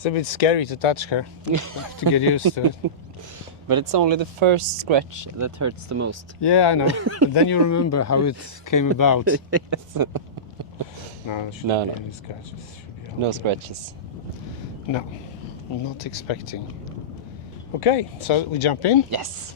It's a bit scary to touch her. I have to get used to it. But it's only the first scratch that hurts the most. Yeah, I know. But then you remember how it came about. Yes. No, there shouldn't be any scratches. Should be No okay. scratches. No, I'm not expecting. Okay, so we jump in? Yes.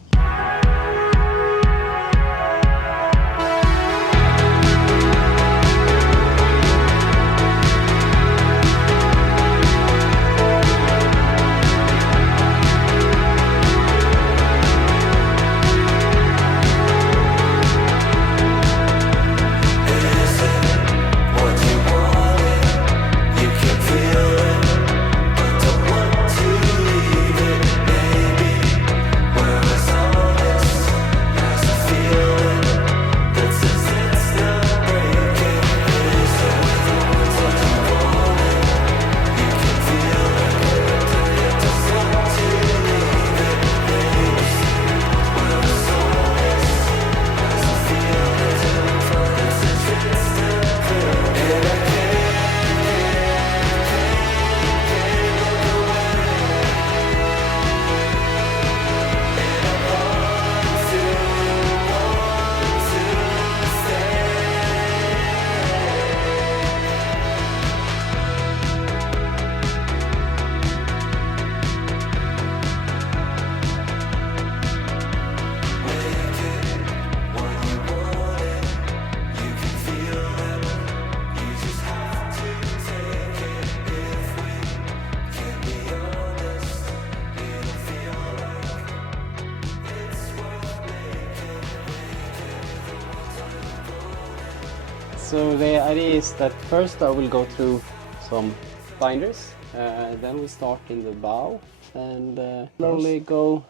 So the idea is that first I will go through some binders, then we start in the bow and slowly go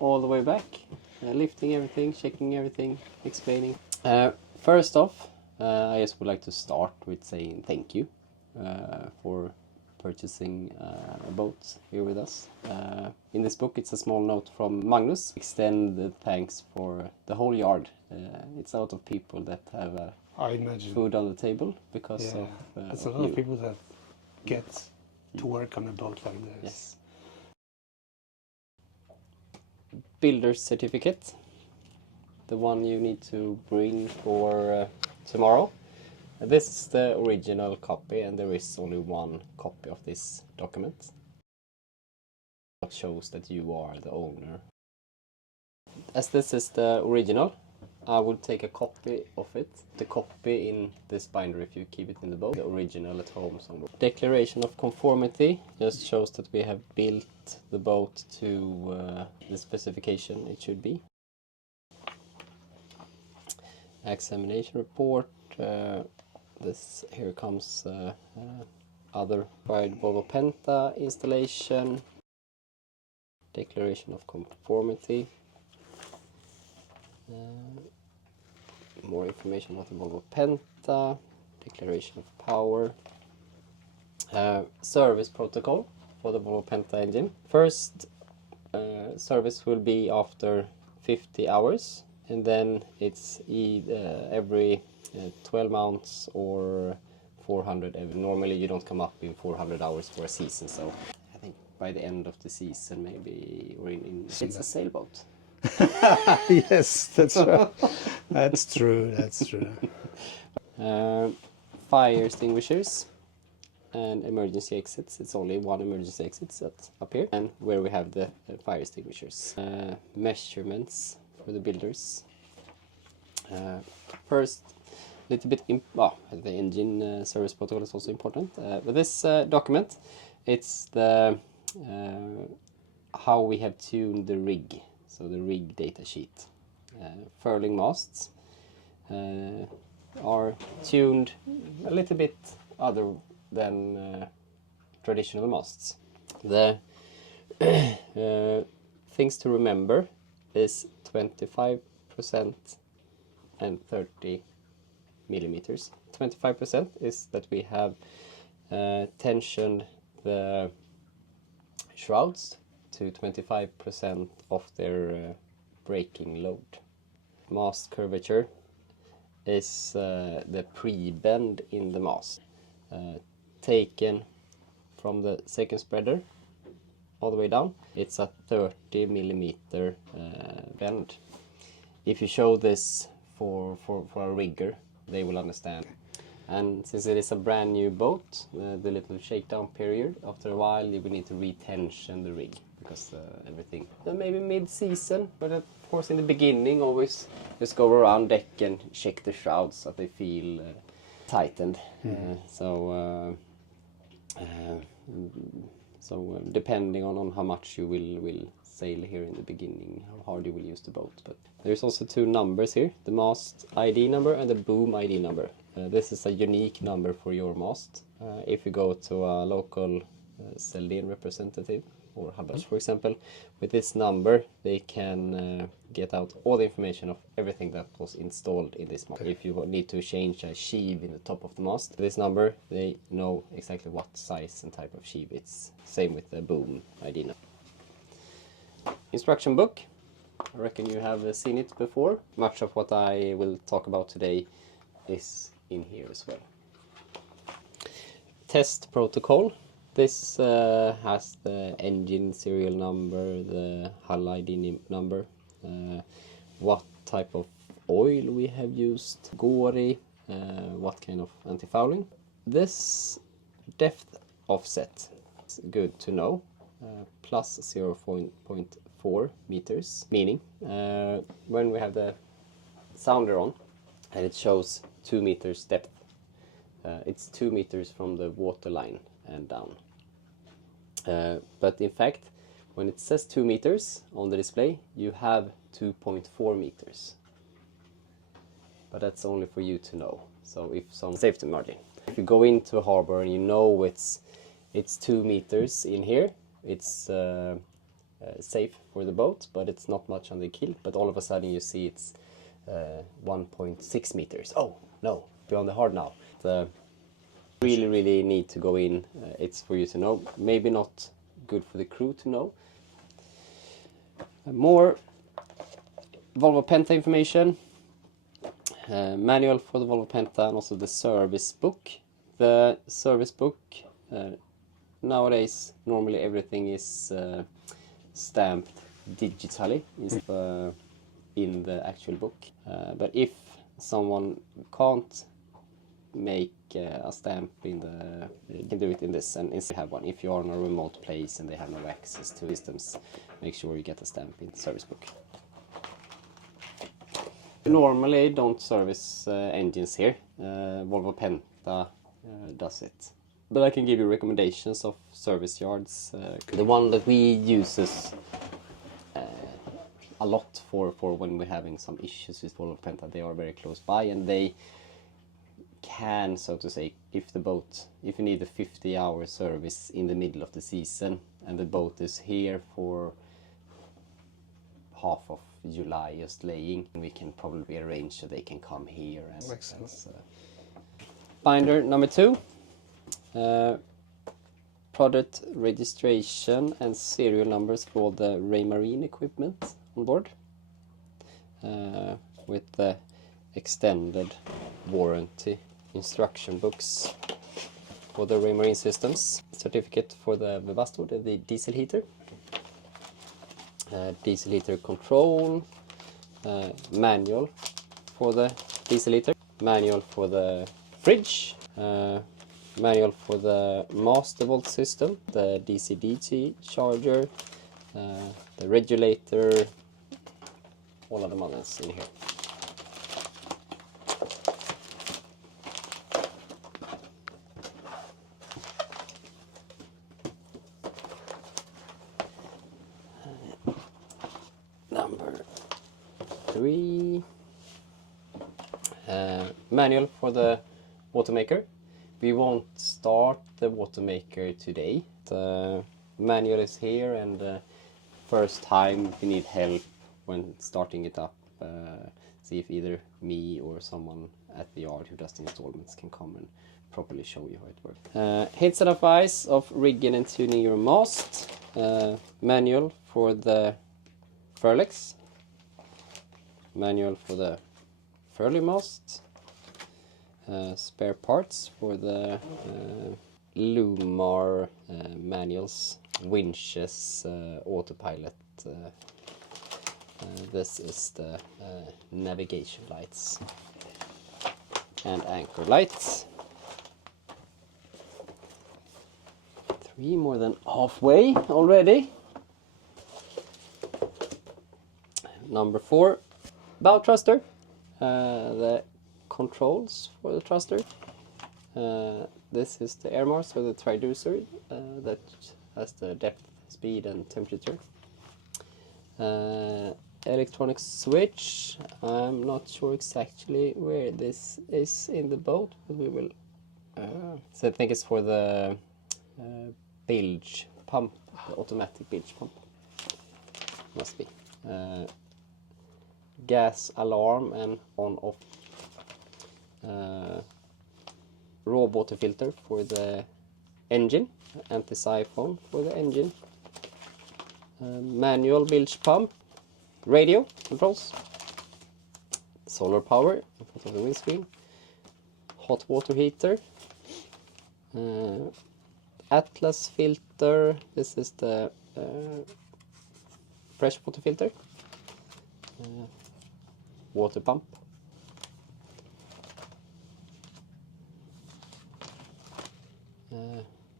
all the way back, lifting everything, checking everything, explaining. First off, I just would like to start with saying thank you for purchasing a boat here with us. In this book it's a small note from Magnus. Extend the thanks for the whole yard. It's a lot of people that have I imagine. food on the table because of there's a lot of people that get to work on a boat like this. Yes. Builder's certificate, the one you need to bring for tomorrow. This is the original copy and there is only one copy of this document. That shows that you are the owner. As this is the original, I will take a copy of it. The copy in this binder if you keep it in the boat. The original at home somewhere. Declaration of conformity just shows that we have built the boat to the specification it should be. Examination report. This here comes other required Volvo Penta installation. Declaration of conformity. More information about the Volvo Penta, declaration of power, service protocol for the Volvo Penta engine. First service will be after 50 hours and then it's every 12 months or 400 every. Normally you don't come up in 400 hours for a season, so I think by the end of the season maybe we're in it's a sailboat. Yes, that's right. That's true. That's true. Fire extinguishers and emergency exits. It's only one emergency exit that's up here, and where we have the fire extinguishers. Measurements for the builders. First, a little bit. The engine service protocol is also important. But this document, it's the how we have tuned the rig. So the rig data sheet. Furling masts are tuned a little bit other than traditional masts. The things to remember is 25% and 30 millimeters. 25% is that we have tensioned the shrouds to 25% of their braking load. Mast curvature is the pre-bend in the mast, taken from the second spreader all the way down. It's a 30 millimeter bend. If you show this for a rigger, they will understand. And since it is a brand new boat, the little shakedown period, after a while you will need to retension the rig, because everything, maybe mid-season, but of course in the beginning always just go around deck and check the shrouds so that they feel tightened. So depending on how much you will sail here in the beginning, how hard you will use the boat. But there's also two numbers here, the mast ID number and the boom ID number. This is a unique number for your mast. If you go to a local Celdin representative or Hallberg, for example, with this number they can get out all the information of everything that was installed in this mast. If you need to change a sheave in the top of the mast, this number, they know exactly what size and type of sheave. It's same with the boom ID number. Instruction book. I reckon you have seen it before. Much of what I will talk about today is in here as well. Test protocol. This has the engine serial number, the hull ID number, what type of oil we have used, Galley, what kind of anti-fouling. This depth offset is good to know, plus 0.4 meters, meaning when we have the sounder on and it shows 2 meters depth, it's 2 meters from the water line and down. But in fact, when it says 2 meters on the display, you have 2.4 meters. But that's only for you to know. So if some safety margin. If you go into a harbor and you know it's 2 meters in here, it's safe for the boat, but it's not much on the keel. But all of a sudden you see it's 1.6 meters. Oh no, be on the hard now. Really need to go in. It's for you to know. Maybe not good for the crew to know. More Volvo Penta information. Manual for the Volvo Penta and also the service book. The service book, nowadays normally everything is stamped digitally in the actual book. But if someone can't make a stamp in the, you can do it in this, and instead have one. If you are in a remote place and they have no access to systems, make sure you get a stamp in the service book. Normally don't service engines here. Volvo Penta does it. But I can give you recommendations of service yards. The one that we uses a lot for when we're having some issues with Volvo Penta, they are very close by, and they can, so to say, if you need a 50-hour service in the middle of the season and the boat is here for half of July just laying, we can probably arrange so they can come here. Binder number 2, product registration and serial numbers for the Raymarine equipment on board, with the extended warranty instruction books for the Raymarine systems, certificate for the Webasto, the diesel heater, diesel heater control, manual for the diesel heater, manual for the fridge, manual for the master volt system, the DC-DC charger, the regulator, all of the models in here. Number 3, manual for the watermaker. We won't start the watermaker today. The manual is here, and first time if you need help when starting it up, see if either me or someone at the yard who does the installments can come and properly show you how it works. Heads and advice of rigging and tuning your mast, manual for the furlegs, manual for the furley mast, spare parts for the Lumar manuals, winches, autopilot. This is the navigation lights and anchor lights. 3 more than halfway already. Number 4, bow thruster. The controls for the thruster. This is the air mast or the traducer that has the depth, speed and temperature. Electronic switch. I'm not sure exactly where this is in the boat, but we will. So I think it's for the bilge pump, the automatic bilge pump. Must be. Gas alarm and on-off. Raw water filter for the engine, anti-siphon for the engine, manual bilge pump, radio controls, solar power in front of the windscreen, hot water heater, Atlas filter. This is the fresh water filter, water pump,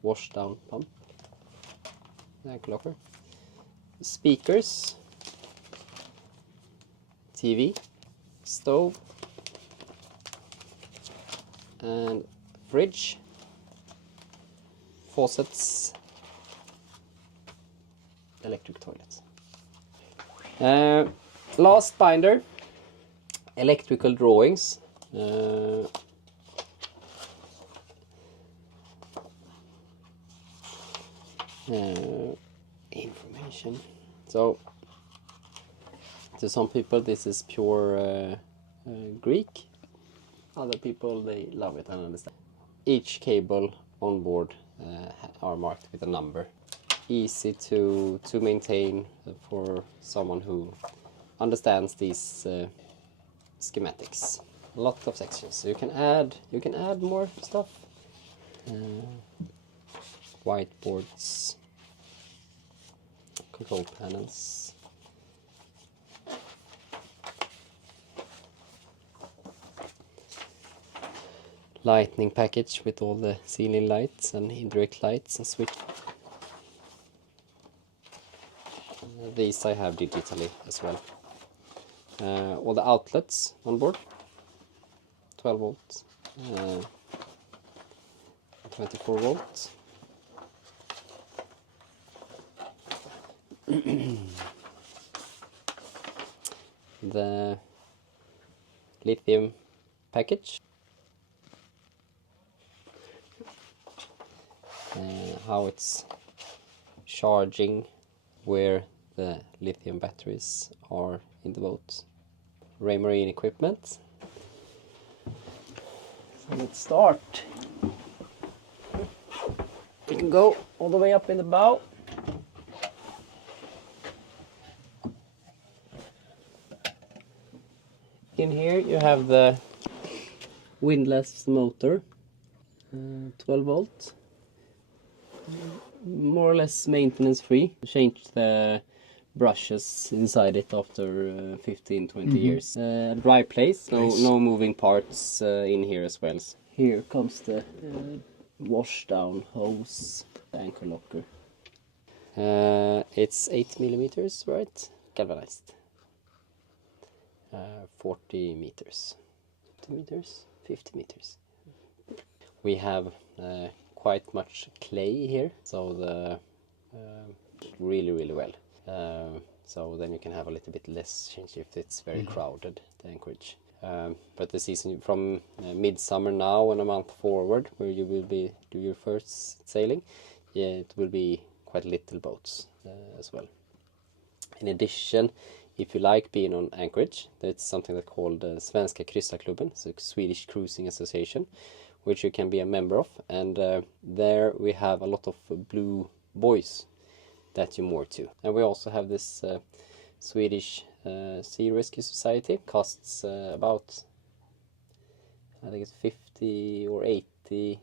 washdown pump, anchor locker, speakers, TV, stove, and fridge, faucets, electric toilets. Last binder, electrical drawings. Information. So to some people this is pure Greek. Other people, they love it and understand. Each cable on board are marked with a number. Easy to maintain for someone who understands these schematics. A lot of sections. So you can add more stuff. Whiteboards, control panels, lightning package with all the ceiling lights and indirect lights and switch. These I have digitally as well. All the outlets on board, 12 volts, 24 volts. The lithium package, how it's charging, where the lithium batteries are in the boat, Raymarine equipment. So let's start. We can go all the way up in the bow. In here you have the Windlass motor, 12 volts, more or less maintenance free. Change the brushes inside it after 15-20 years. Dry place, no moving parts in here as well. Here comes the washdown hose, anchor locker. It's 8 millimeters, right? Galvanized. 40 meters, 50 meters, 50 meters. We have quite much clay here, so the really well. So then you can have a little bit less change if it's very crowded, the anchorage. But the season from midsummer now and a month forward, where you will be do your first sailing, it will be quite little boats as well. In addition, if you like being on anchorage, there's something that's called Svenska Kryssarklubben, so Swedish Cruising Association, which you can be a member of. And there we have a lot of blue buoys that you moor to. And we also have this Swedish Sea Rescue Society. Costs about, I think it's 50 or 80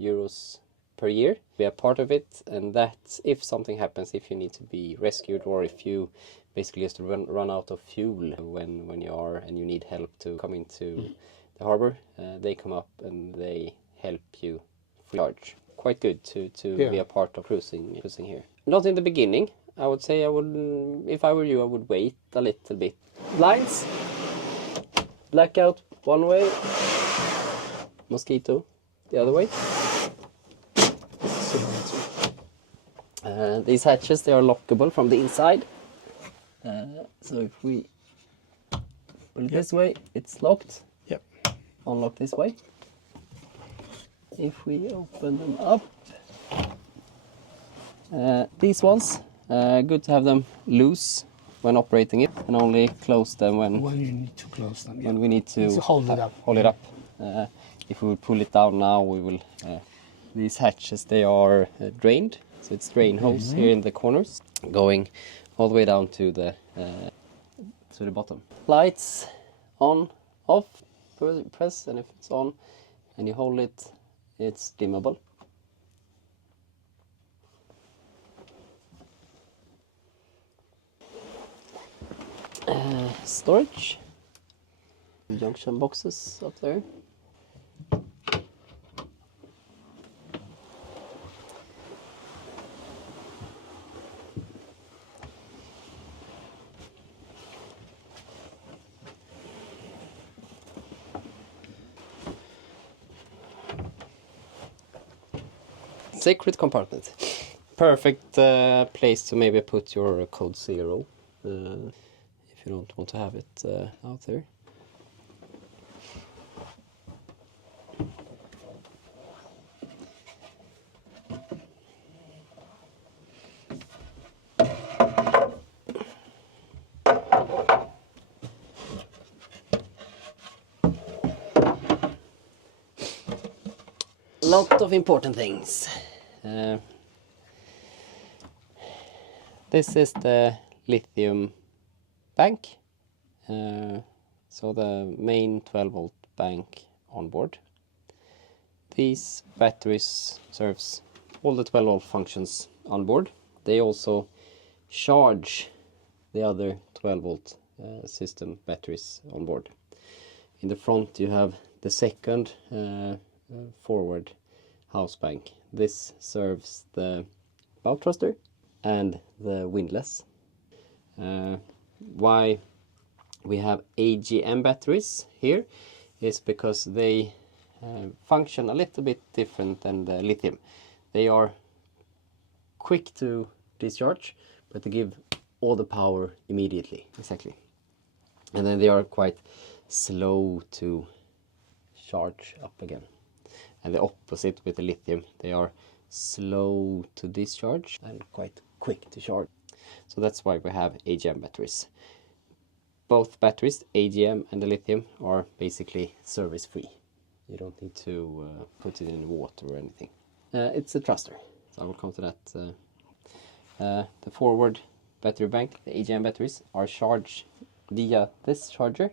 euros per year. Be a part of it, and that if something happens, if you need to be rescued, or if you basically just run out of fuel when you are and you need help to come into the harbor, they come up and they help you free of charge. Quite good to be a part of cruising here. Not in the beginning. I would say if I were you, I would wait a little bit. Lines, blackout one way, mosquito the other way. These hatches, they are lockable from the inside. So if we pull it this way, it's locked. Yep. Unlock this way. If we open them up, these ones, good to have them loose when operating it, and only close them when you need to close them. When we need to hold it up. Hold it up. If we will pull it down now, we will. These hatches, they are drained, so it's drain holes here in the corners, going all the way down to the bottom. Lights on, off. Press, and if it's on, and you hold it, it's dimmable. Storage. Junction boxes up there. Secret compartment. Perfect place to maybe put your code 0 if you don't want to have it out there. Lot of important things. This is the lithium bank, so the main 12-volt bank on board. These batteries serves all the 12-volt functions on board. They also charge the other 12-volt system batteries on board. In the front you have the second forward house bank. This serves the bow thruster and the windlass. Why we have AGM batteries here is because they function a little bit different than the lithium. They are quick to discharge, but they give all the power immediately. Exactly. And then they are quite slow to charge up again. And the opposite with the lithium, they are slow to discharge and quite quick to charge. So that's why we have AGM batteries. Both batteries, AGM and the lithium, are basically service free. You don't need to put it in water or anything. It's a thruster, so I will come to that. The forward battery bank, the AGM batteries, are charged via this charger,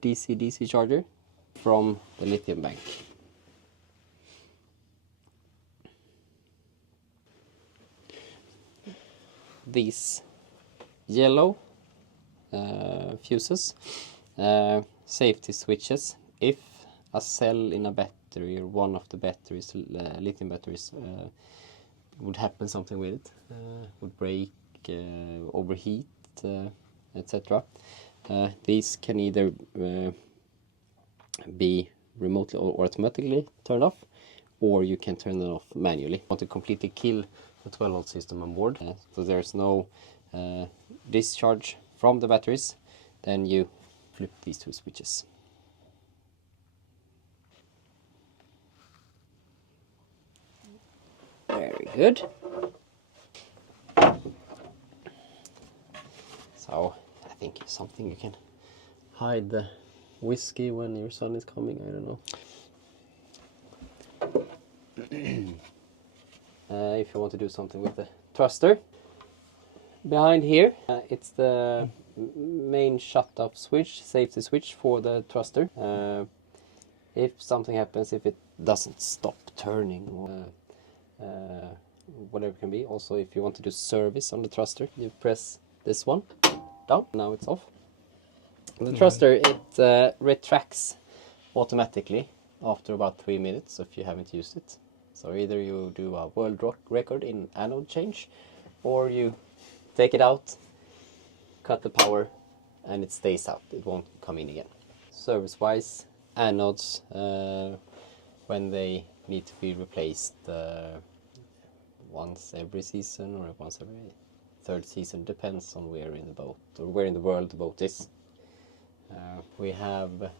DC-DC charger, from the lithium bank. These yellow fuses, safety switches. If a cell in a battery or one of the batteries, lithium batteries, would happen something with it, would break, overheat, etc. These can either be remotely or automatically turned off, or you can turn them off manually. Want to completely kill the 12-volt system on board, so there's no discharge from the batteries, then you flip these two switches. Very good. So I think something you can hide the whiskey when your son is coming, I don't know. If you want to do something with the thruster. Behind here, it's the main shut-off switch, safety switch for the thruster. If something happens, if it doesn't stop turning, whatever it can be. Also, if you want to do service on the thruster, you press this one down. Now it's off. The thruster, it retracts automatically after about 3 minutes if you haven't used it. So either you do a world record in anode change, or you take it out, cut the power, and it stays out. It won't come in again. Service-wise, anodes, when they need to be replaced once every season or once every third season, depends on where in the boat or where in the world the boat is. We have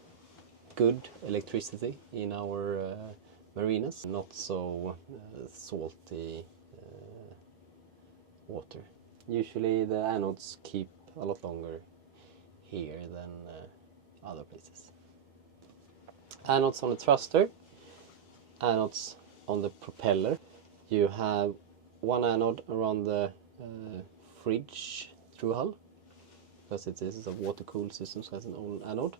good electricity in our marinas, not so salty water. Usually the anodes keep a lot longer here than other places. Anodes on the thruster, anodes on the propeller. You have one anode around the fridge through hull, because this is a water-cooled system, so it has an own anode.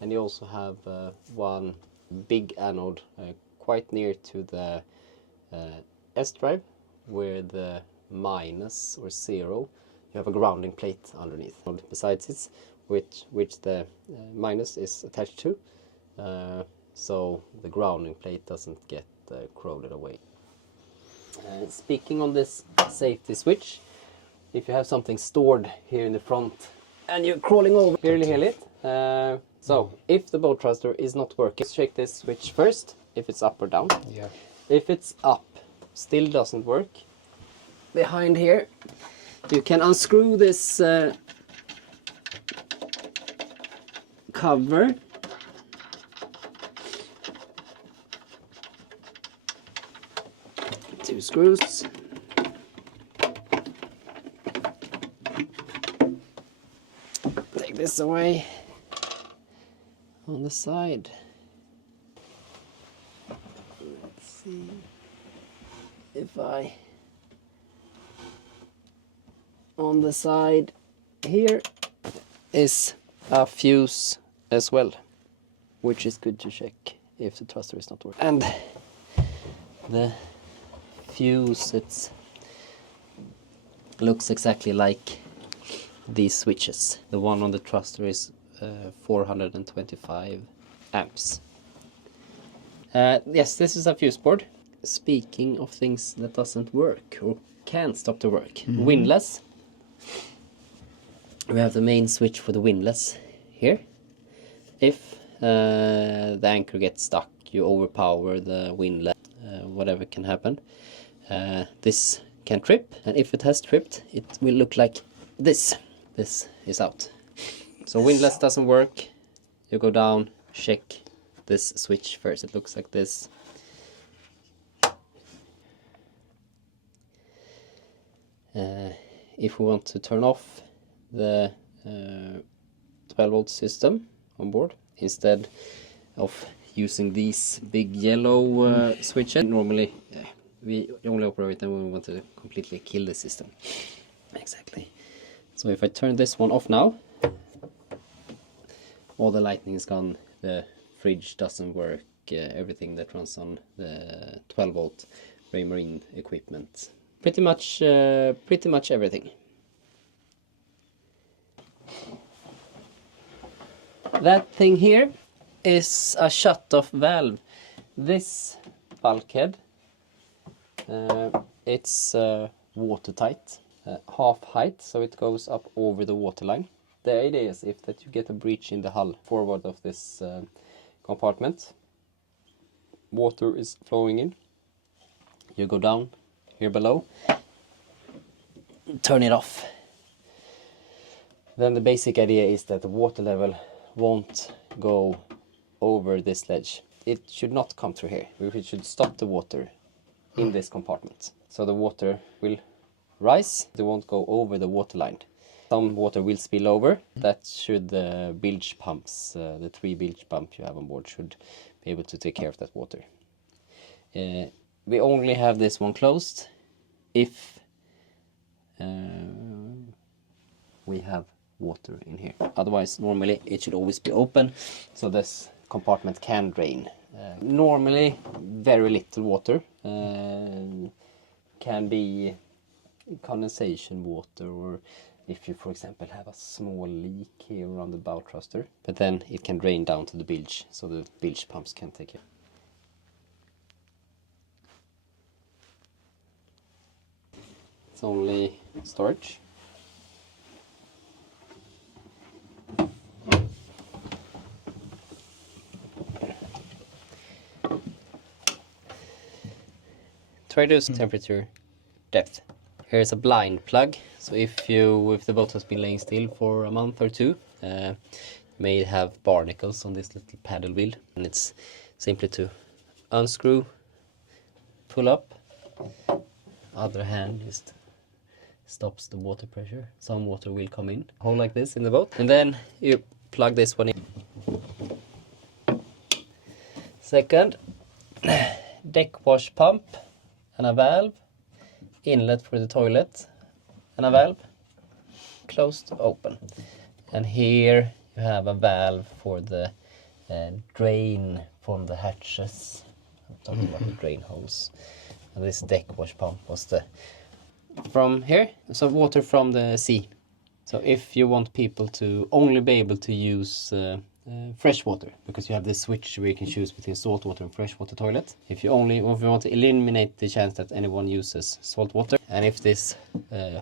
And you also have one big anode quite near to the S-drive, where the minus or 0, you have a grounding plate underneath. Besides it, which the minus is attached to, so the grounding plate doesn't get corroded away. Speaking on this safety switch, if you have something stored here in the front and you're crawling over, clearly hear it. So if the boat thruster is not working, check this switch first, if it's up or down. Yeah. If it's up, still doesn't work, behind here you can unscrew this cover. Two screws. Take this away on the side. Let's see if on the side here is a fuse as well, which is good to check if the thruster is not working. And the fuse, it looks exactly like these switches. The one on the thruster is 425 amps. Yes, this is a fuse board. Speaking of things that doesn't work or can't stop the work, windlass. We have the main switch for the windlass here. If the anchor gets stuck, you overpower the windlass, whatever can happen. This can trip, and if it has tripped, it will look like this. This is out. So windlass doesn't work, you go down, check this switch first. It looks like this. If we want to turn off the 12-volt system on board, instead of using these big yellow switches, normally we only operate them when we want to completely kill the system. Exactly. So if I turn this one off now, all the lighting is gone, the fridge doesn't work, everything that runs on the 12-volt marine equipment. Pretty much everything. That thing here is a shut-off valve. This bulkhead, it's watertight, half height, so it goes up over the waterline. The idea is if that you get a breach in the hull forward of this compartment, water is flowing in, you go down here below, turn it off. Then the basic idea is that the water level won't go over this ledge. It should not come through here. We should stop the water in this compartment. So the water will rise, it won't go over the water line. Some water will spill over. That should the bilge pumps, the 3 bilge pumps you have on board, should be able to take care of that water. We only have this one closed if we have water in here. Otherwise, normally it should always be open, so this compartment can drain Normally very little water, can be condensation water, or if you for example have a small leak here around the bow thruster, but then it can drain down to the bilge, so the bilge pumps can take it. It's only storage. Try to temperature depth. Here's a blind plug, so if the boat has been laying still for a month or two, may have barnacles on this little paddle wheel, and it's simply to unscrew, pull up, other hand just stops the water pressure. Some water will come in, hole like this in the boat, and then you plug this one in. Second, deck wash pump and a valve, inlet for the toilet and a valve, closed, open. And here you have a valve for the drain from the hatches. I'm talking about the drain holes. And this deck wash pump was the from here, so water from the sea. So if you want people to only be able to use fresh water, because you have this switch where you can choose between salt water and freshwater toilet. If you want to eliminate the chance that anyone uses salt water, and if this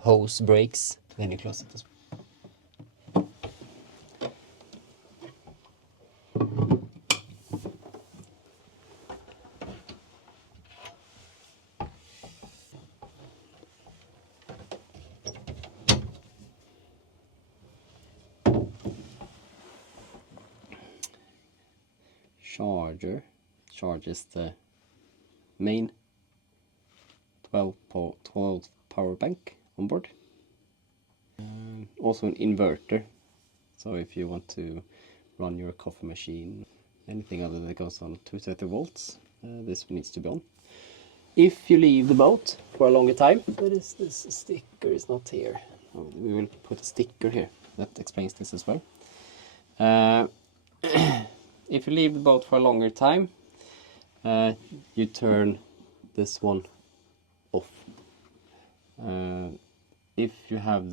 hose breaks, then you close it as well. Charges the main 12 power bank on board. Also an inverter, so if you want to run your coffee machine, anything other that goes on 230 volts, this needs to be on. If you leave the boat for a longer time, this sticker is not here. We will put a sticker here that explains this as well. If you leave the boat for a longer time, you turn this one off. If you have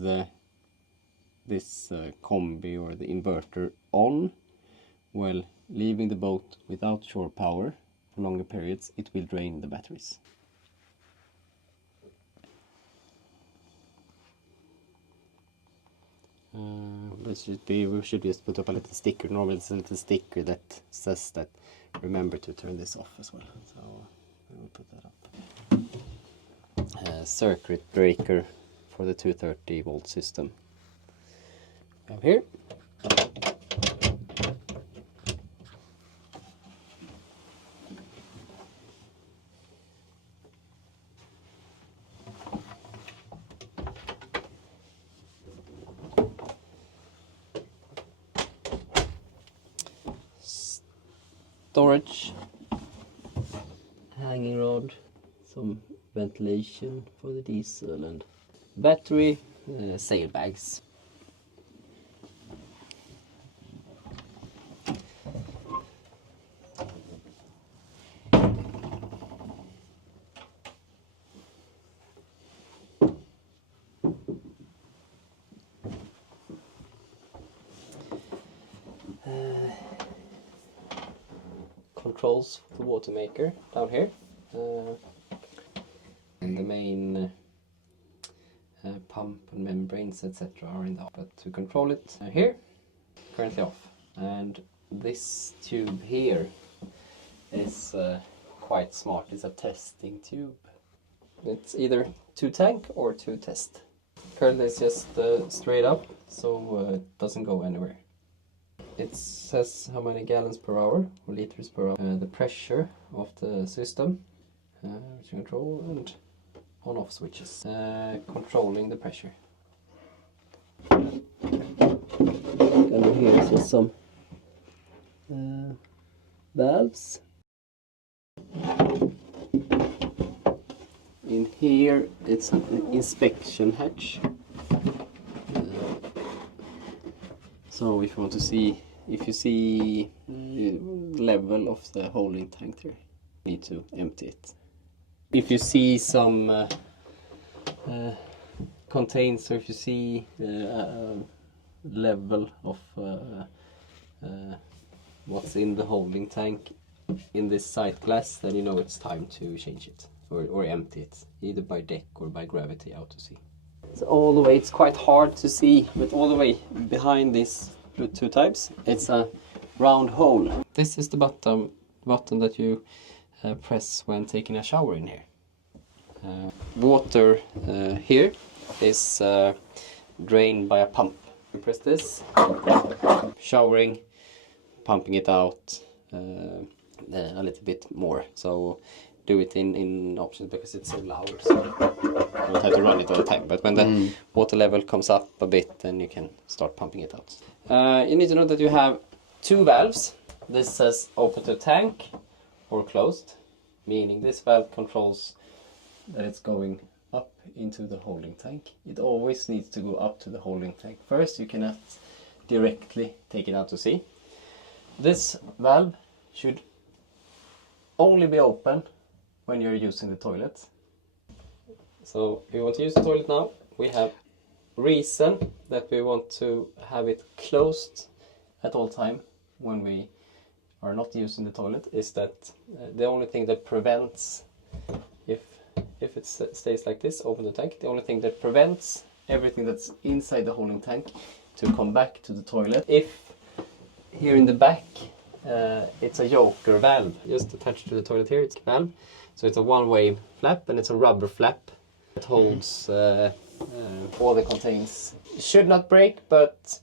this combi or the inverter on, well, leaving the boat without shore power for longer periods, it will drain the batteries. We should just put up a little sticker. Normally it's a little sticker that says that remember to turn this off as well. So we will put that up. Circuit breaker for the 230 volt system. We have here. Storage, hanging rod, some ventilation for the diesel, and battery, sail bags. Controls for the water maker down here, and the main pump and membranes etc. are in the but to control it here, currently off. And this tube here is quite smart. It's a testing tube. It's either to tank or to test. Currently it's just straight up, so it doesn't go anywhere. It says how many gallons per hour or liters per hour, the pressure of the system, which control, and on-off switches, controlling the pressure. And here is some valves. In here it's an inspection hatch. So if you want to see, if you see level of the holding tank there. Need to empty it. If you see some contains, or if you see level of what's in the holding tank in this sight glass, then you know it's time to change it or empty it, either by deck or by gravity out to sea. So all the way, it's quite hard to see, but all the way behind these two types, it's a round hole. This is the button that you press when taking a shower in here. Water here is drained by a pump. You press this, showering, pumping it out a little bit more. So do it in options because it's so loud. So you don't have to run it all the time. But when the water level comes up a bit, then you can start pumping it out. You need to know that you have two valves. This says open to tank or closed, meaning this valve controls that it's going up into the holding tank. It always needs to go up to the holding tank first. You cannot directly take it out to sea. This valve should only be open when you're using the toilet. So if you want to use the toilet now, we have reason that we want to have it closed at all time when we are not using the toilet is that the only thing that prevents, if it stays like this, open the tank, the only thing that prevents everything that's inside the holding tank to come back to the toilet. If here in the back it's a yoker valve just attached to the toilet here, it's a valve, so it's a one-way flap and it's a rubber flap that holds all the contains. It should not break, but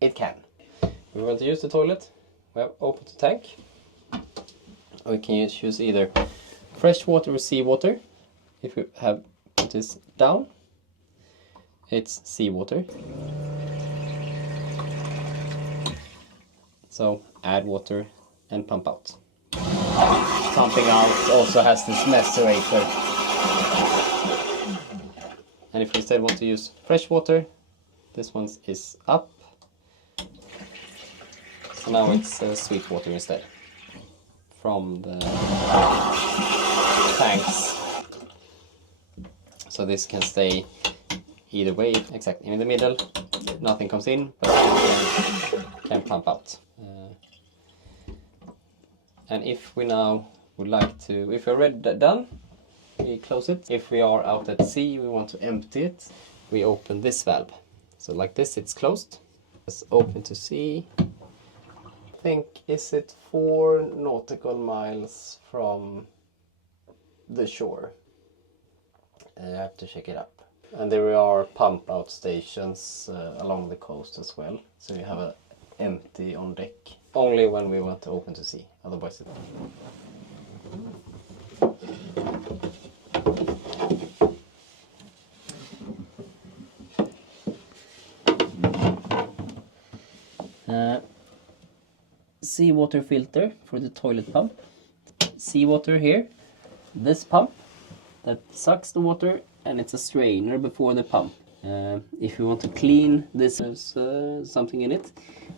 it can. If we want to use the toilet, we have open the tank. We can choose either fresh water or seawater. If we have put this down, it's seawater. So add water and pump out. Pumping out also has this macerator. And if we instead want to use fresh water, this one is up. So now it's sweet water instead from the tanks. So this can stay either way, exactly in the middle. Nothing comes in, but it can pump out. And if we now would like to, if we're ready done, we close it. If we are out at sea, we want to empty it, we open this valve. So like this, it's closed. It's open to sea. I think, is it 4 nautical miles from the shore? I have to check it up. And there are pump out stations along the coast as well. So you have an empty on deck. Only when we want to open to sea, otherwise seawater filter for the toilet pump. Seawater here. This pump that sucks the water, and it's a strainer before the pump. If we want to clean this, there's something in it,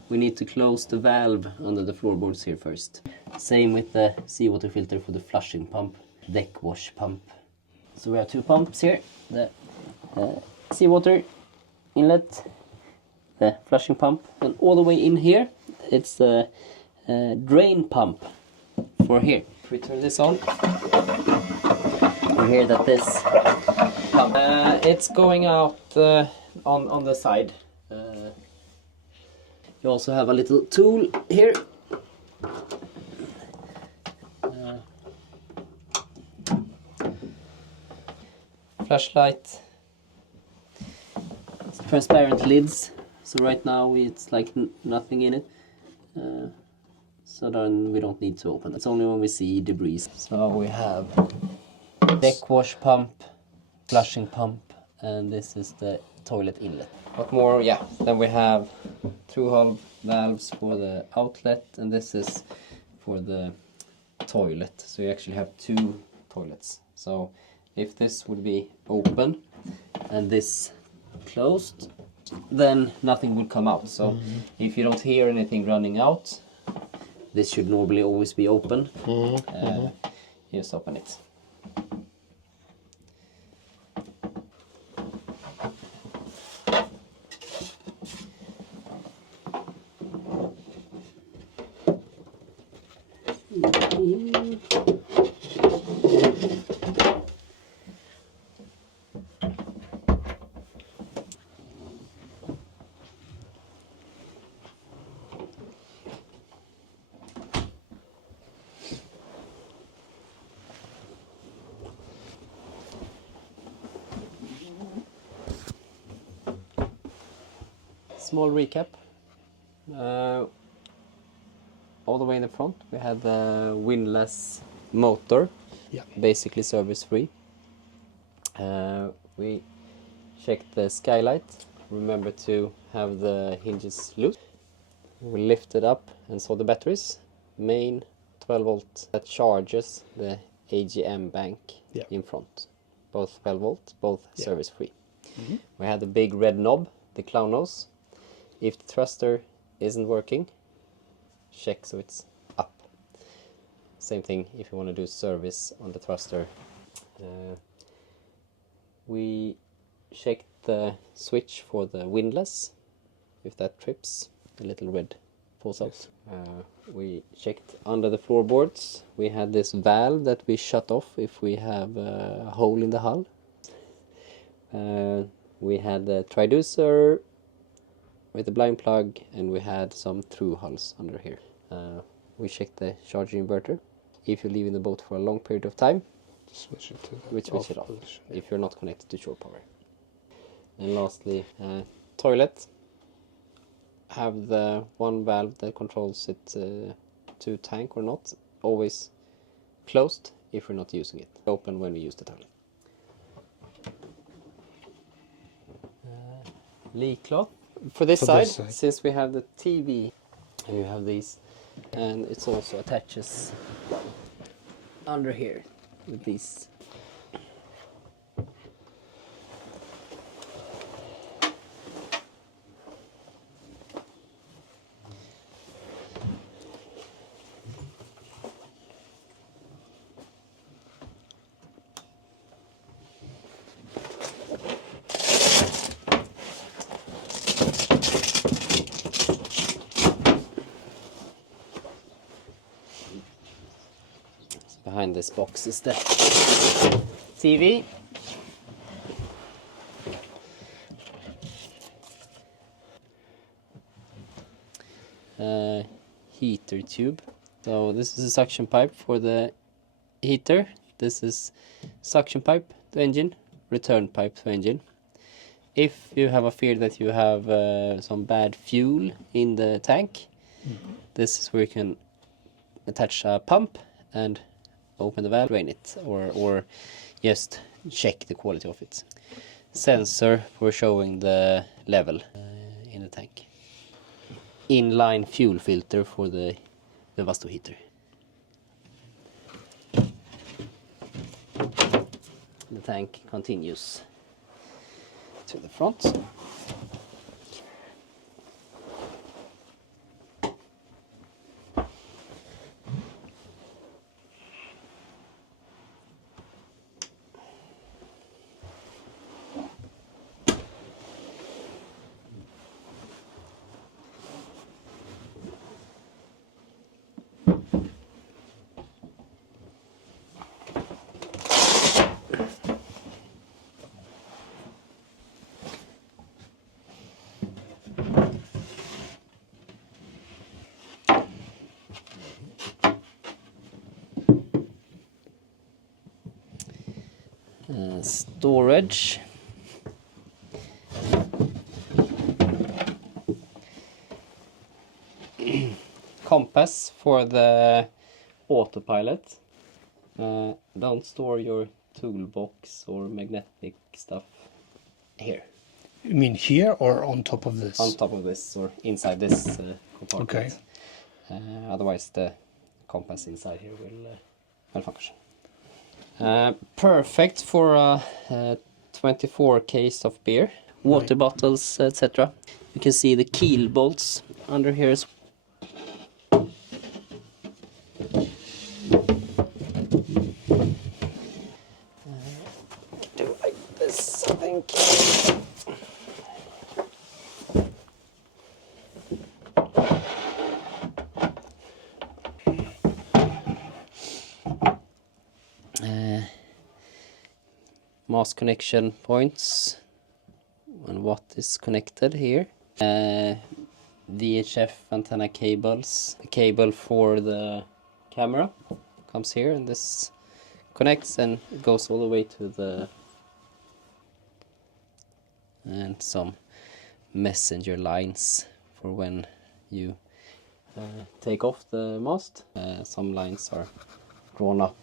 we need to close the valve under the floorboards here first. Same with the seawater filter for the flushing pump, deck wash pump. So we have two pumps here, the seawater inlet, the flushing pump, and all the way in here it's the drain pump for here. If we turn this on, we hear that this pump, it's going out on the side. You also have a little tool here. Flashlight. It's transparent lids. So right now it's like nothing in it. So then we don't need to open it. It's only when we see debris. So we have deck wash pump, flushing pump, and this is the toilet inlet. What more? Yeah, then we have through-hole valves for the outlet, and this is for the toilet. So you actually have two toilets. So if this would be open and this closed, then nothing would come out. So if you don't hear anything running out, This should normally always be open. Just open it. Small recap. All the way in the front we had the Windlass motor, basically service free. We checked the skylight. Remember to have the hinges loose. We lifted up and saw the batteries. Main 12 volt that charges the AGM bank in front. Both 12 volt, both service free. We had the big red knob, the clown nose. If the thruster isn't working, check so it's up. Same thing if you want to do service on the thruster. We checked the switch for the windlass. If that trips, the little red falls out. We checked under the floorboards. We had this valve that we shut off if we have a hole in the hull. We had the triducer with the blind plug, and we had some through hulls under here. We checked the charging inverter. If you're leaving the boat for a long period of time, switch it to we switch it off if you're not connected to shore power. And lastly, toilet. Have the one valve that controls it to tank or not always closed if we're not using it. Open when we use the toilet. Leak cloth. For this side, since we have the TV, and you have these, and it also attaches under here with these. Behind this box is the TV. Heater tube. So this is a suction pipe for the heater. This is suction pipe to engine, return pipe to engine. If you have a fear that you have some bad fuel in the tank, this is where you can attach a pump and open the valve, drain it, or just check the quality of it. Sensor for showing the level in the tank. Inline fuel filter for the Vasto heater. The tank continues to the front. Storage. Compass for the autopilot. Don't store your toolbox or magnetic stuff here. You mean here or on top of this? On top of this or inside this compartment. Okay. Otherwise the compass inside here will malfunction. Perfect for a 24 case of beer, water bottles, etc. You can see the keel bolts under here as well. mast connection points and what is connected here. VHF antenna cables. The cable for the camera comes here, and this connects and it goes all the way to the, and some messenger lines for when you take off the mast. Some lines are drawn up.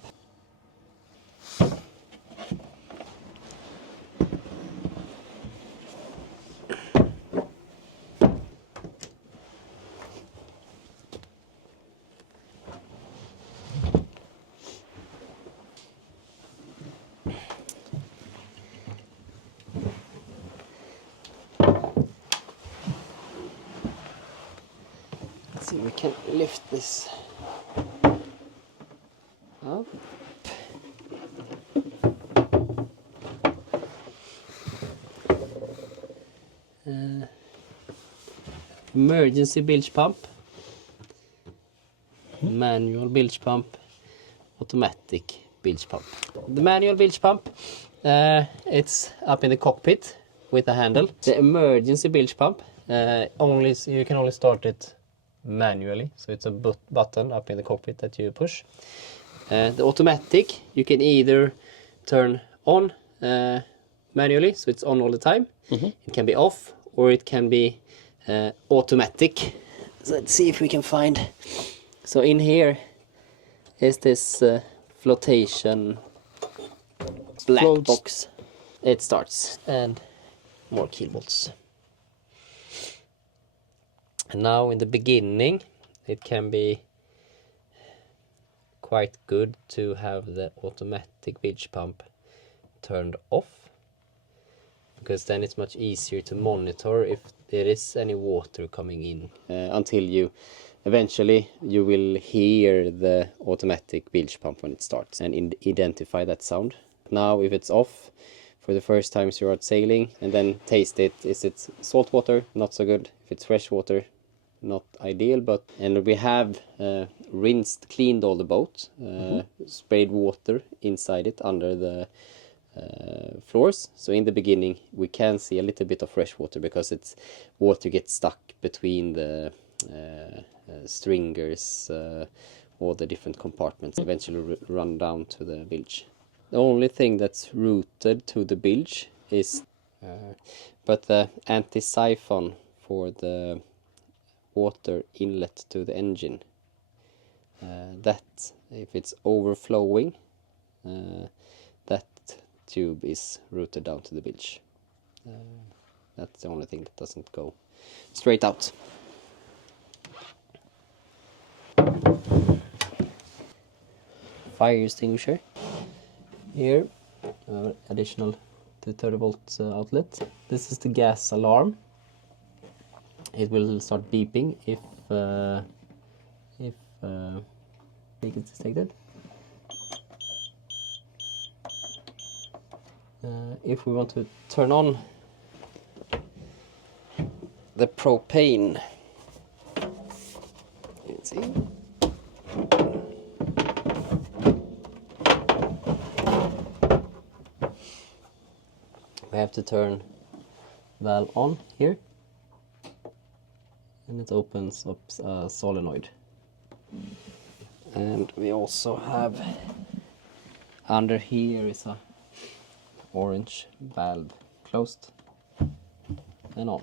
See if we can lift this up. Emergency bilge pump, manual bilge pump, automatic bilge pump. The manual bilge pump, it's up in the cockpit with a handle. The emergency bilge pump, you can only start it manually, so it's a button up in the cockpit that you push. The automatic, you can either turn on manually, so it's on all the time. It can be off, or it can be automatic. So let's see if we can find. So in here is this flotation black box. It starts, and more keel bolts. And now in the beginning it can be quite good to have the automatic bilge pump turned off, because then it's much easier to monitor if there is any water coming in, until you eventually you will hear the automatic bilge pump when it starts and identify that sound. Now if it's off for the first times you're out sailing, and then taste it, is it salt water? Not so good. If it's fresh water, not ideal. And we have cleaned all the boat, sprayed water inside it under the floors. So in the beginning we can see a little bit of fresh water, because it's water gets stuck between the stringers, all the different compartments, eventually run down to the bilge. The only thing that's routed to the bilge is but the anti-siphon for the water inlet to the engine, that if it's overflowing, that tube is routed down to the bilge. That's the only thing that doesn't go straight out. Fire extinguisher here, additional 230 volt outlet. This is the gas alarm. It will start beeping if leak is detected. If we want to turn on the propane, you can see. We have to turn valve on here, and it opens up a solenoid. And we also have under here is a orange valve, closed and on.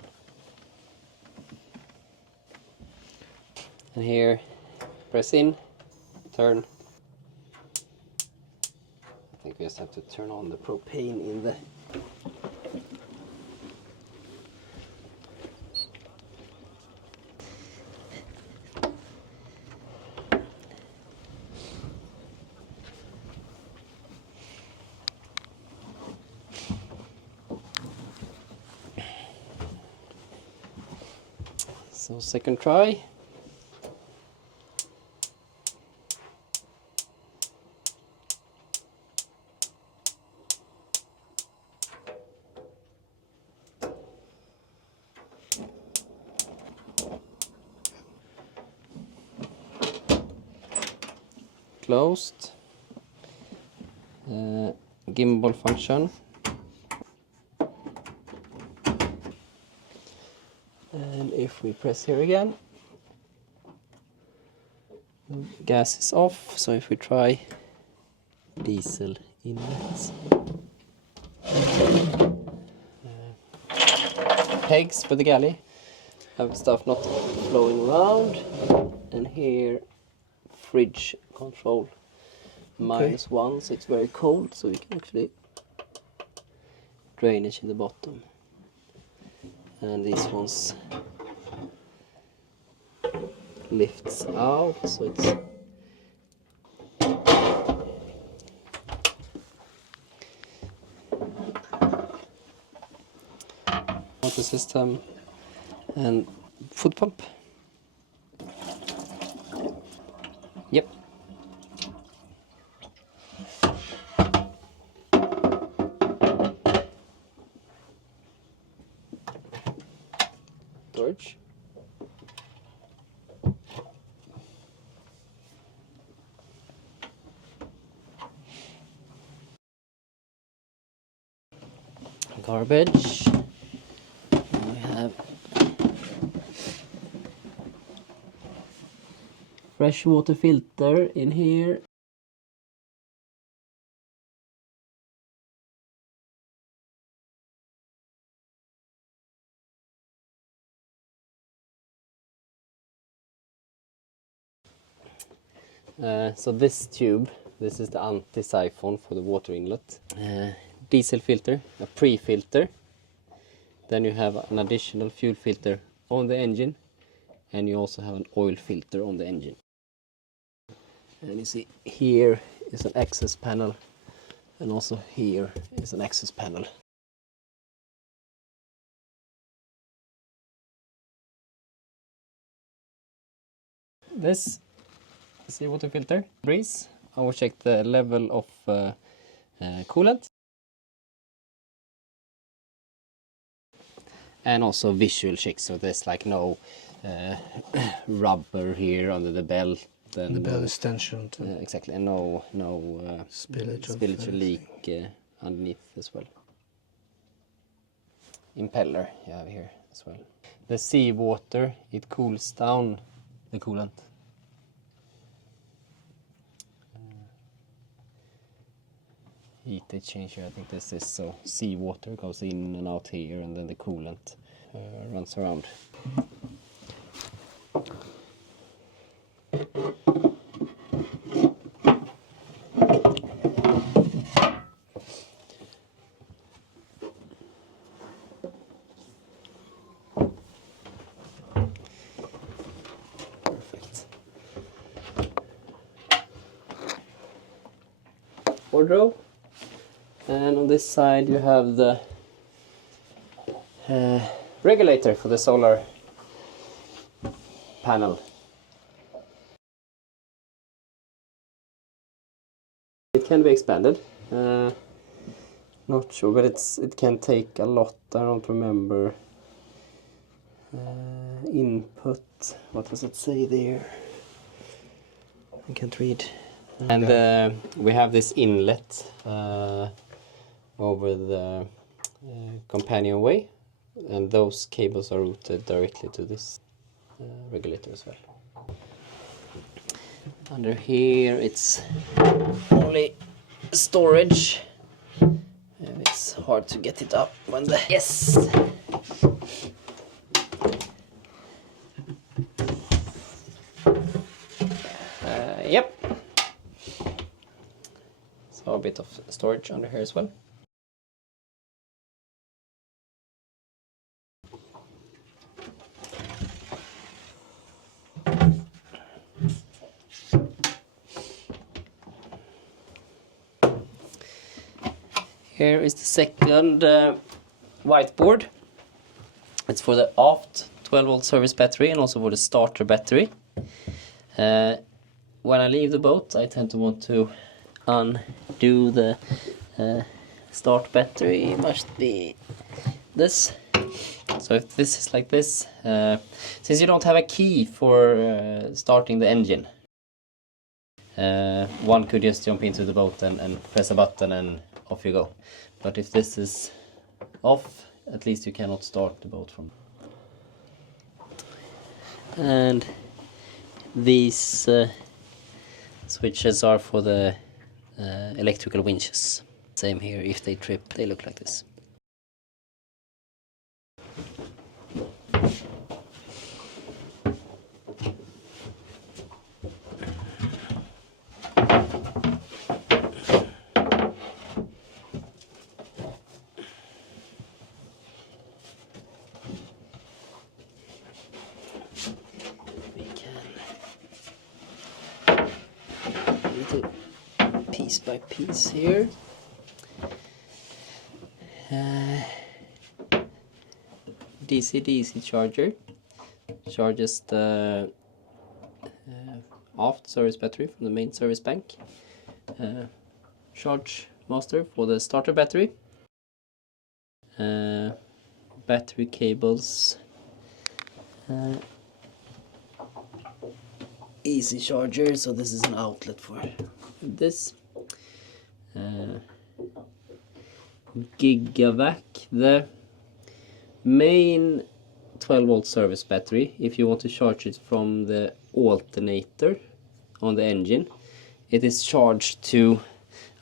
And here, press in, turn. I think we just have to turn on the propane in the So second try. Closed. Gimbal function. And if we press here again, the gas is off. So if we try diesel inlet, pegs for the galley have stuff not flowing around, and here fridge control -1, so it's very cold, so we can actually drainage in the bottom. And these ones lifts out, so it's water system and foot pump. Yep. Storage. Garbage. We have fresh water filter in here. So this tube, this is the anti-siphon for the water inlet. Diesel filter, a pre-filter. Then you have an additional fuel filter on the engine, and you also have an oil filter on the engine. And you see here is an access panel, and also here is an access panel. This is the water filter. Breeze. I will check the level of coolant. And also visual check, so there's like no rubber here under the belt. And the belt is tensioned. Exactly, and no spillage or leak underneath as well. Impeller you have here as well. The seawater, it cools down the coolant. Heat exchanger, I think this is, so seawater goes in and out here, and then the coolant runs around. Perfect. Wardrobe. And on this side you have the regulator for the solar panel. It can be expanded. Not sure, but it can take a lot. I don't remember. Input. What does it say there? I can't read. And we have this inlet over the companionway, and those cables are routed directly to this regulator as well. Under here it's only storage. It's hard to get it up when the yes. Yep. So a bit of storage under here as well. Here is the second whiteboard. It's for the aft 12-volt service battery and also for the starter battery. When I leave the boat, I tend to want to undo the start battery. It must be this. So if this is like this, since you don't have a key for starting the engine, one could just jump into the boat and press a button and off you go. But if this is off, at least you cannot start the boat from. and these switches are for the electrical winches. Same here, if they trip, they look like this. Piece by piece here. DC-DC charger charges the aft service battery from the main service bank. Charge master for the starter battery. Battery cables. Easy charger, so this is an outlet for this. Gigavac, the main 12 volt service battery. If you want to charge it from the alternator on the engine, it is charged to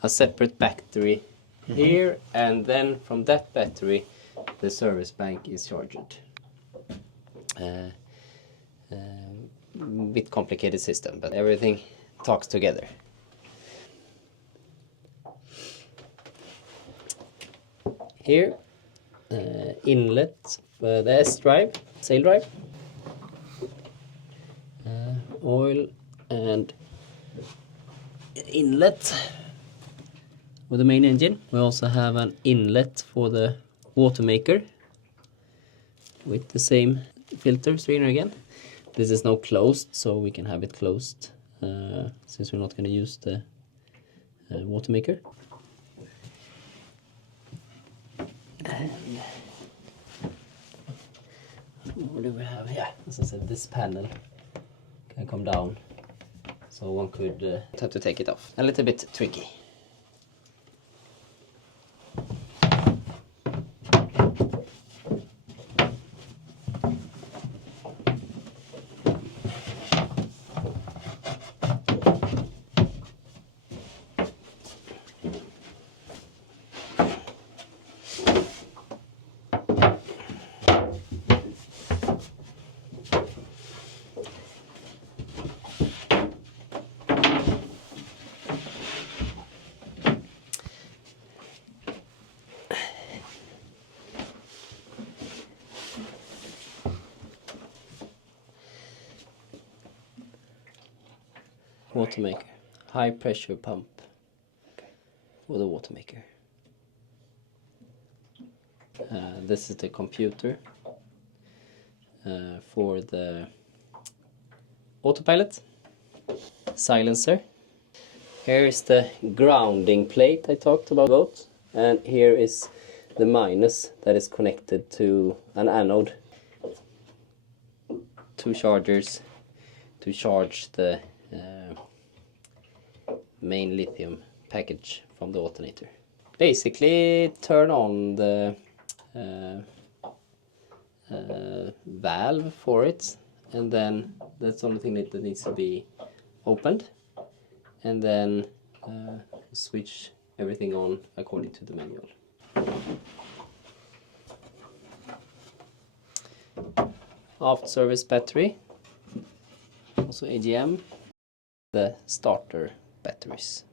a separate battery here, and then from that battery the service bank is charged. Bit complicated system, but everything talks together. Here, inlet, the S drive, sail drive, oil and inlet for the main engine. We also have an inlet for the water maker with the same filter strainer again. This is now closed, so we can have it closed since we're not going to use the water maker. And what do we have? Yeah, as I said, this panel can come down, so one could have to take it off. A little bit tricky. Water maker, high pressure pump for the water maker. This is the computer for the autopilot, silencer. Here is the grounding plate I talked about, and here is the minus that is connected to an anode. Two chargers to charge the main lithium package from the alternator. Basically turn on the valve for it, and then that's the only thing that needs to be opened, and then switch everything on according to the manual. Aft service battery, also AGM, the starter batteries,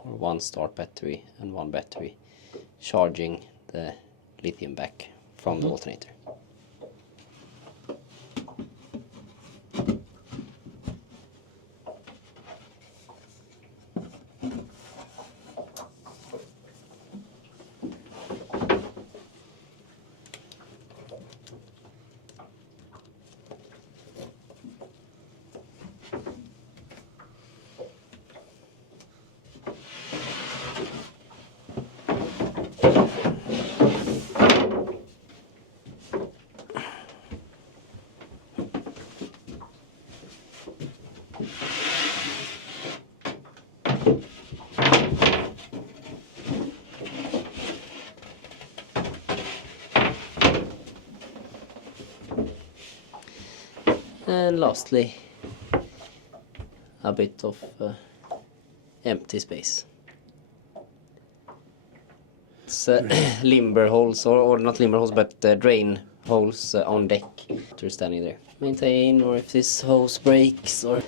or one start battery and one battery charging the lithium back from the alternator. And lastly, a bit of empty space. It's limber holes, or not limber holes, but drain holes on deck to standing there. Maintain, or if this hose breaks, or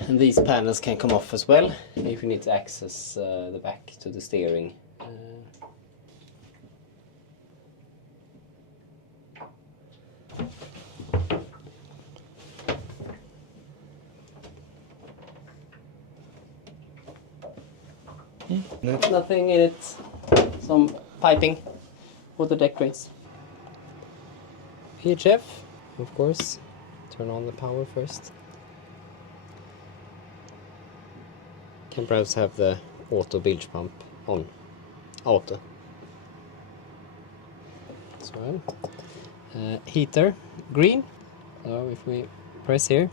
and these panels can come off as well if you need to access the back to the steering. Nothing in it. Some piping for the deck drains. VHF, of course. Turn on the power first. Can perhaps have the auto bilge pump on. Auto. As well. Heater, green. So if we press here,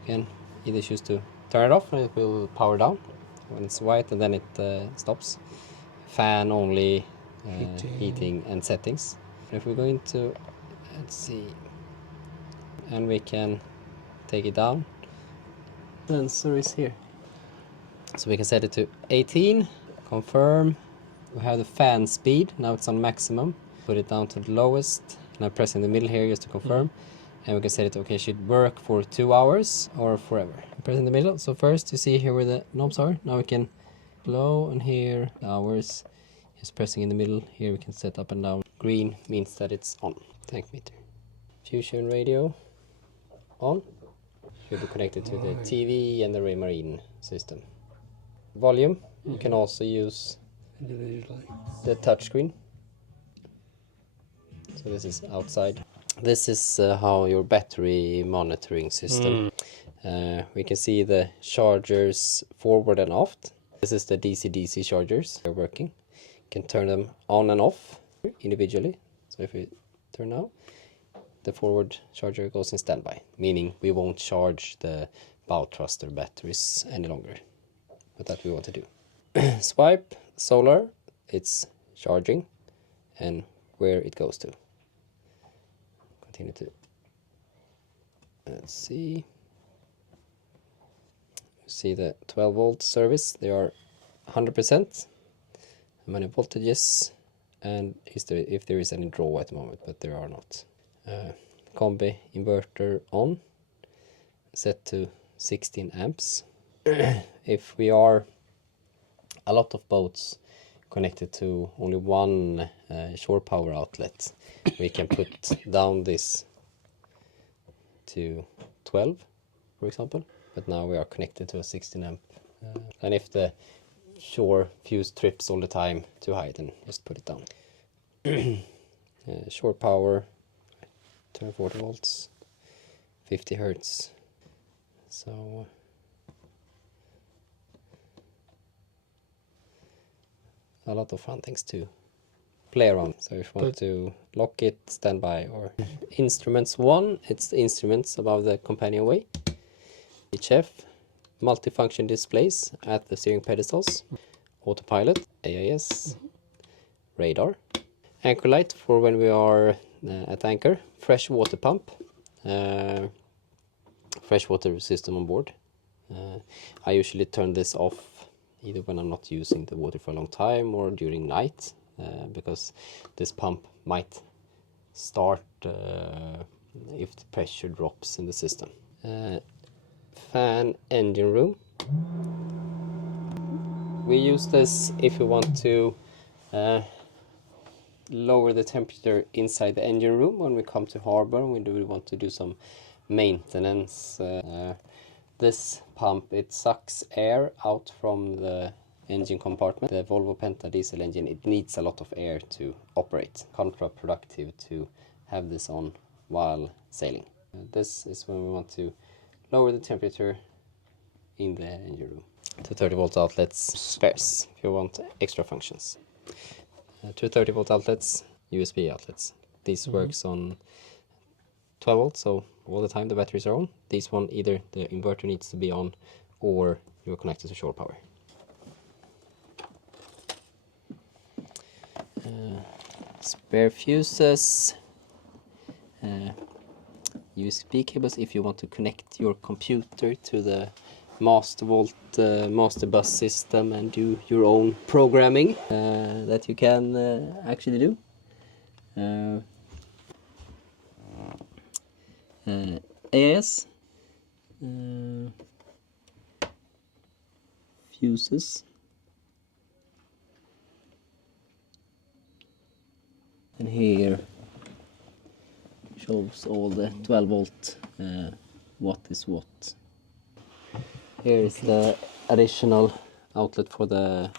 we can either choose to turn it off and it will power down. When it's white, and then it stops. Fan only, heating and settings. If we go into, let's see, and we can take it down. Sensor is here, so we can set it to 18. Confirm. We have the fan speed. Now it's on maximum. Put it down to the lowest. Now press in the middle here just to confirm. And we can set it to, okay, should work for 2 hours or forever. Press in the middle. So first you see here where the knobs are. Now we can low, and here hours. Just pressing in the middle. Here we can set up and down. Green means that it's on. Tank meter. Fusion radio on. Should be connected to the TV and the Raymarine system. Volume. You can also use the touchscreen. So this is outside. This is how your battery monitoring system. We can see the chargers forward and aft. This is the DC-DC chargers. They're working. You can turn them on and off individually. So if we turn now, the forward charger goes in standby, meaning we won't charge the bow thruster batteries any longer. But that we want to do. Swipe, solar, it's charging, and where it goes to. Continue to, let's see. You see the 12 volt service, they are 100%. How many voltages, and if there is any draw at the moment, but there are not. Combi inverter on, set to 16 amps. If we are a lot of boats connected to only one shore power outlet, we can put down this to 12, for example. But now we are connected to a 16 amp. And if the shore fuse trips all the time too high, then just put it down. Shore power, turn 40 volts, 50 hertz. So a lot of fun things to play around. So if you want to lock it, standby, or instruments 1, it's the instruments above the companionway. HF, multifunction displays at the steering pedestals, autopilot, AIS, radar, anchor light for when we are at anchor, fresh water pump, freshwater system on board. I usually turn this off either when I'm not using the water for a long time or during night, because this pump might start if the pressure drops in the system. Fan engine room. We use this if we want to lower the temperature inside the engine room when we come to harbor. We want to do some maintenance. This pump, it sucks air out from the engine compartment. The Volvo Penta diesel engine, it needs a lot of air to operate. Counterproductive to have this on while sailing. This is when we want to lower the temperature in the engine room. 230 volt outlets, spares, if you want extra functions. 230 volt outlets, USB outlets. This works on 12 volts, so all the time the batteries are on. This one, either the inverter needs to be on or you're connected to shore power. Spare fuses. USB cables if you want to connect your computer to the master vault, master bus system, and do your own programming that you can actually do. AIS, fuses, and here shows all the 12 volt what is what. Here is the additional outlet for the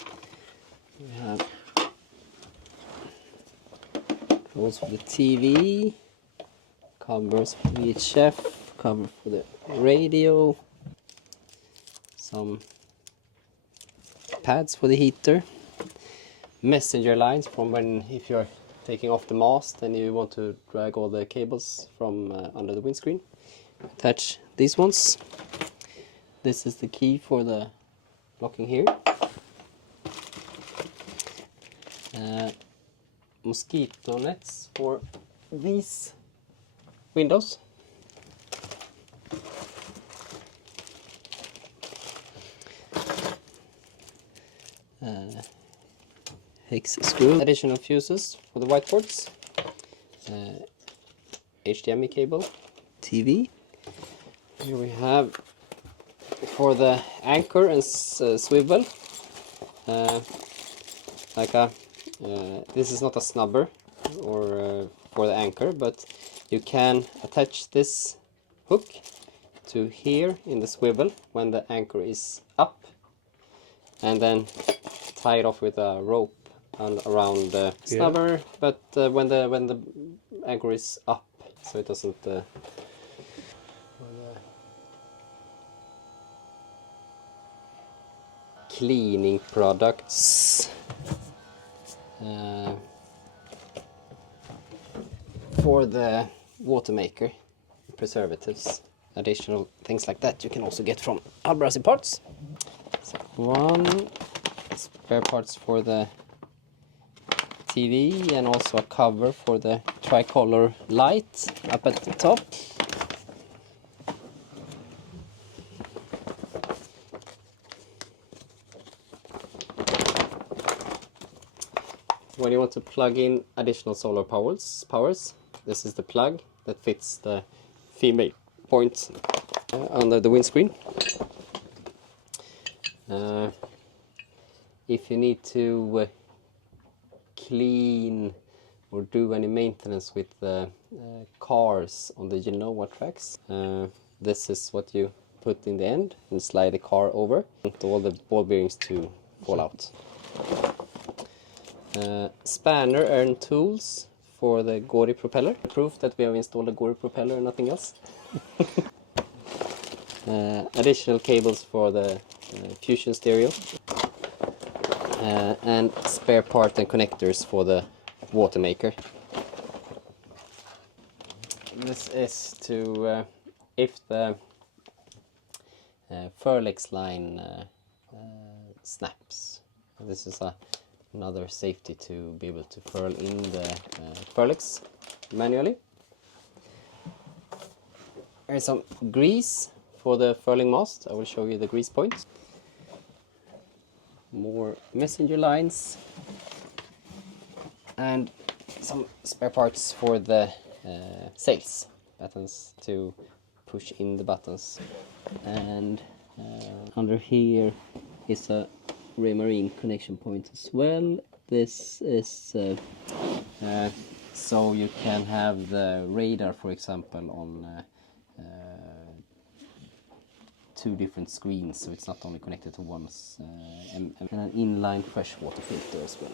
controls for the TV, covers for the VHF, cover for the radio, some pads for the heater, messenger lines from when if you're taking off the mast and you want to drag all the cables from under the windscreen. Attach these ones. This is the key for the locking here. Mosquito nets for these windows. Hex screw. Additional fuses for the whiteboards. HDMI cable. TV. Here we have for the anchor and swivel. This is not a snubber or for the anchor, but you can attach this hook to here in the swivel when the anchor is up, and then tie it off with a rope around the snubber, but when the anchor is up, so it doesn't cleaning products for the water maker, preservatives, additional things like that you can also get from Hallberg-Rassy parts. So one spare parts for the TV and also a cover for the tricolor light up at the top. When you want to plug in additional solar powers, this is the plug that fits the female point under the windscreen. If you need to clean or do any maintenance with the cars on the Genoa tracks, this is what you put in the end and slide the car over, and all the ball bearings to fall out. Spanner and tools for the Galley propeller. Proof that we have installed a Galley propeller and nothing else. Additional cables for the fusion stereo. And spare part and connectors for the water maker. This is to if the furlex line snaps. This is another safety to be able to furl in the furlex manually. There's some grease for the furling mast. I will show you the grease points. More messenger lines and some spare parts for the sails, buttons to push in the buttons, and under here is a Raymarine connection point as well. This is so you can have the radar, for example, on two different screens, so it's not only connected to one, and an inline freshwater filter as well.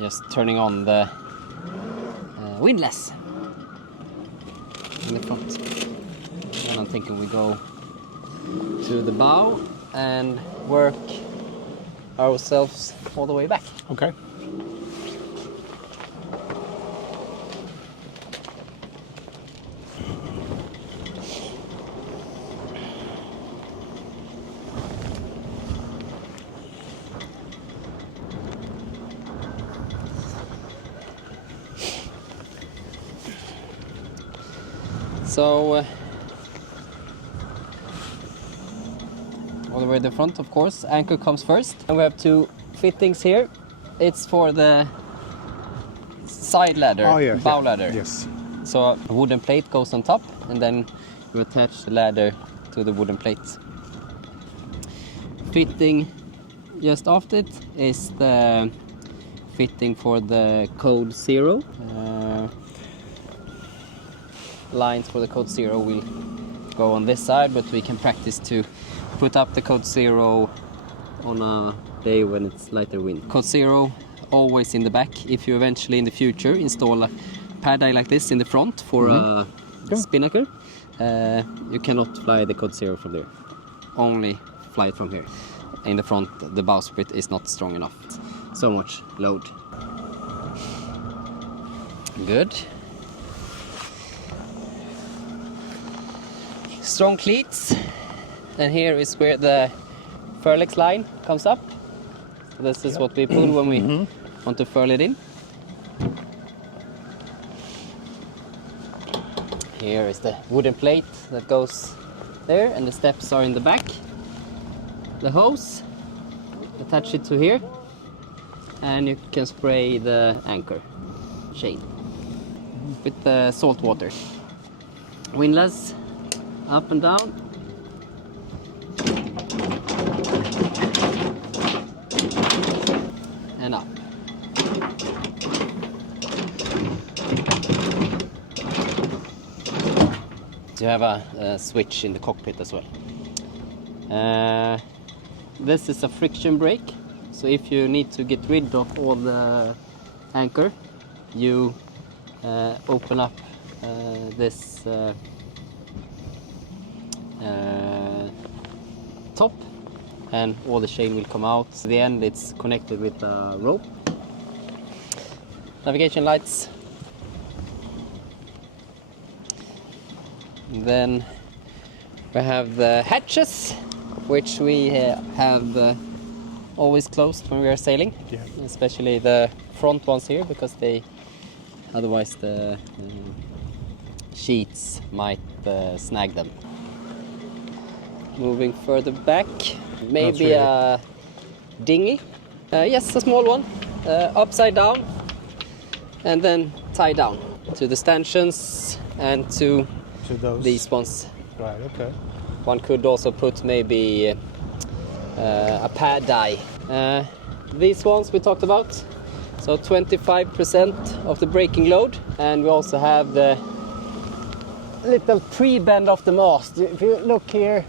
just turning on the windlass in the front. And I'm thinking we go to the bow and work ourselves all the way back. Okay. So all the way to the front, of course, anchor comes first. And we have two fittings here. It's for the side ladder, bow ladder. Yes. So a wooden plate goes on top, and then you attach the ladder to the wooden plate. Fitting just after it is the fitting for the code 0. Lines for the code 0 will go on this side, but we can practice to put up the code 0 on a day when it's lighter wind. Code 0 always in the back. If you eventually in the future install a pad eye like this in the front for a spinnaker, you cannot fly the code 0 from there. Only fly it from here. In the front, the bowsprit is not strong enough. So much load. Good. Strong cleats, and here is where the furlex line comes up. So this is what we pull when we want to furl it in. Here is the wooden plate that goes there, and the steps are in the back. The hose, attach it to here, and you can spray the anchor chain with the salt water. Windlass up and down. And up. You have a switch in the cockpit as well. This is a friction brake, so if you need to get rid of all the anchor, you open up this top, and all the chain will come out. At the end it's connected with a rope. Navigation lights. Then we have the hatches, which we have always closed when we are sailing, especially the front ones here, because otherwise the sheets might snag them. Moving further back, maybe a dinghy. Yes, a small one, upside down, and then tied down to the stanchions and to these ones. Right, okay. One could also put maybe a pad eye. These ones we talked about, so 25% of the braking load, and we also have the little pre-bend of the mast. If you look here,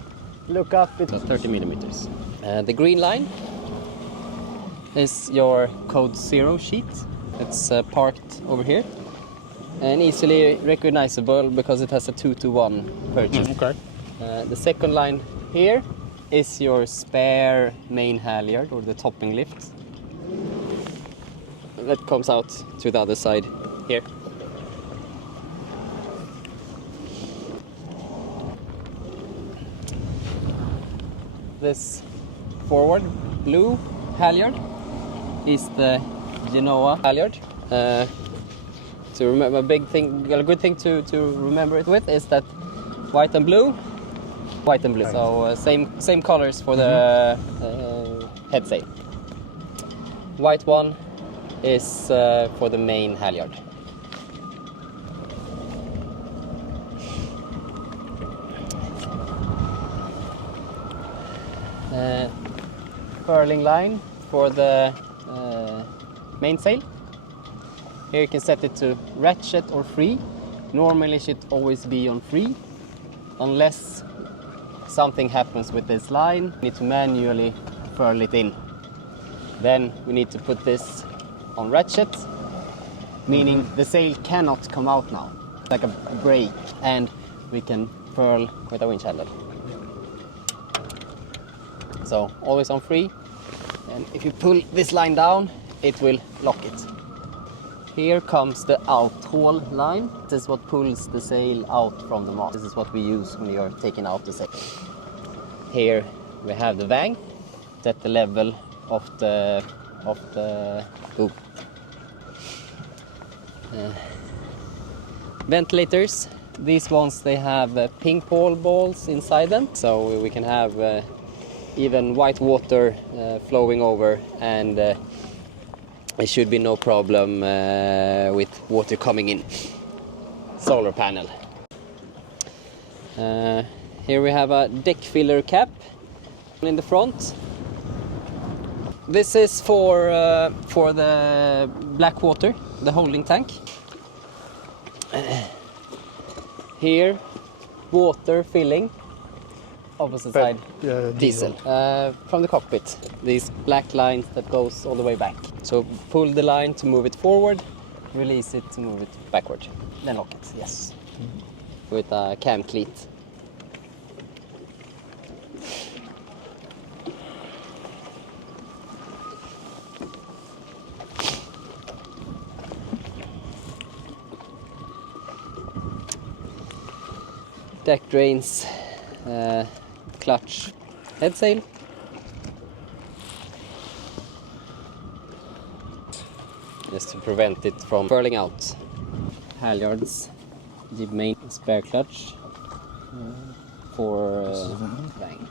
look up, it's 30 millimeters. The green line is your code 0 sheet. It's parked over here and easily recognizable because it has a 2-to-1 purchase. Okay. The second line here is your spare main halyard, or the topping lift. That comes out to the other side here. This forward blue halyard is the Genoa halyard. To remember, a good thing to remember it with is that white and blue. So same colors for the head sail. White one is for the main halyard. Furling line for the mainsail. Here you can set it to ratchet or free. Normally it should always be on free, unless something happens with this line. We need to manually furl it in. Then we need to put this on ratchet, meaning the sail cannot come out now, like a brake, and we can furl with a winch handle. So always on free, and if you pull this line down, it will lock it. Here comes the out haul line. This is what pulls the sail out from the mast. This is what we use when you are taking out the sail. Here we have the vang, at the level of the boom. Ventilators. These ones, they have ping pong balls inside them, so we can have even white water flowing over, and there should be no problem with water coming in. Solar panel. Here we have a deck filler cap in the front. This is for the black water, the holding tank. Here, water filling. Opposite side, diesel. From the cockpit, these black lines that goes all the way back. So pull the line to move it forward, release it to move it backward. Then lock it, yes. With a cam cleat. Deck drains, clutch, head sail. Just to prevent it from furling out. Halyards, jib main, spare clutch for bang.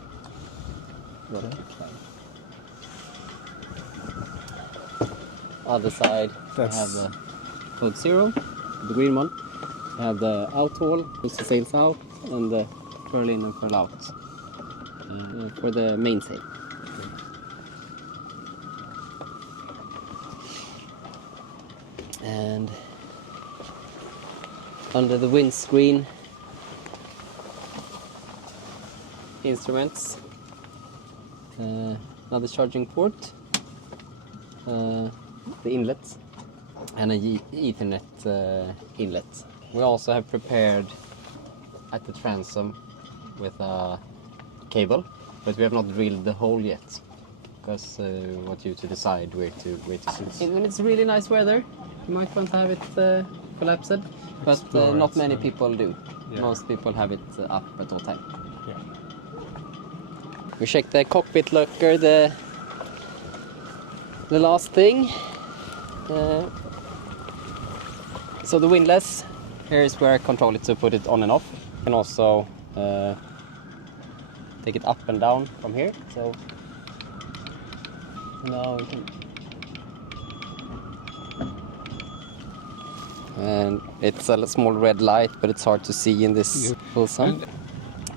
Other side, we have the code 0, the green one. We have the out haul, pulls the sails out, and the furl in and furl out for the main sail. And under the windscreen, instruments, another charging port, the inlet, and a Ethernet inlet. We also have prepared at the transom with a cable, but we have not drilled the hole yet, because we want you to decide where to when it's really nice weather, you might want to have it collapsed, but not many people do. Yeah. Most people have it up at all time. Yeah. We check the cockpit locker, the last thing. So the windlass, here is where I control it to put it on and off. You can also take it up and down from here. So now we can. And it's a small red light, but it's hard to see in this full sun.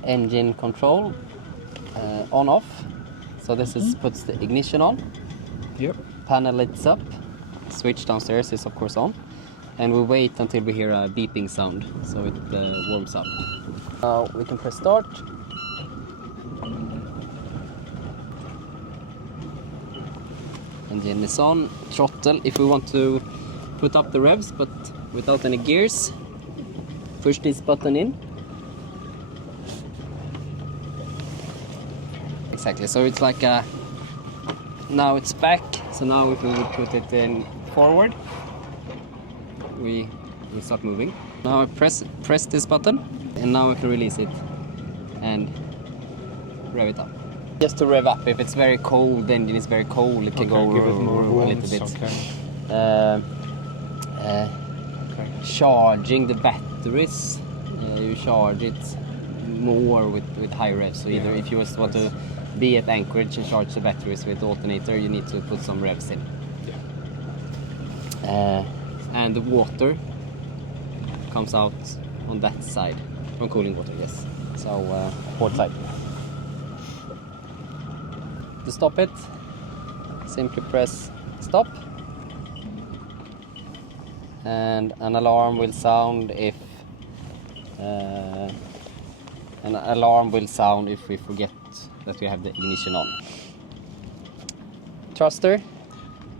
Engine control, on off. So this is puts the ignition on. Yep. Panel lights up. Switch downstairs is of course on. And we wait until we hear a beeping sound, so it warms up. Now we can press start. Engine is on. Throttle, if we want to put up the revs, but without any gears. Push this button in. Exactly, so it's like a... Now it's back, so now if we would put it in forward, we start moving. Now I press this button, and now we can release it and rev it up. Just to rev up, if it's very cold, the engine is very cold, it can go give it more a little bit. Okay. Charging the batteries, you charge it more with high revs. So either if you just want to be at anchorage and charge the batteries with the alternator, you need to put some revs in. Yeah. And the water comes out on that side, from cooling water, yes. So port side. To stop it, simply press stop. And an alarm will sound if we forget that we have the ignition on. Thruster.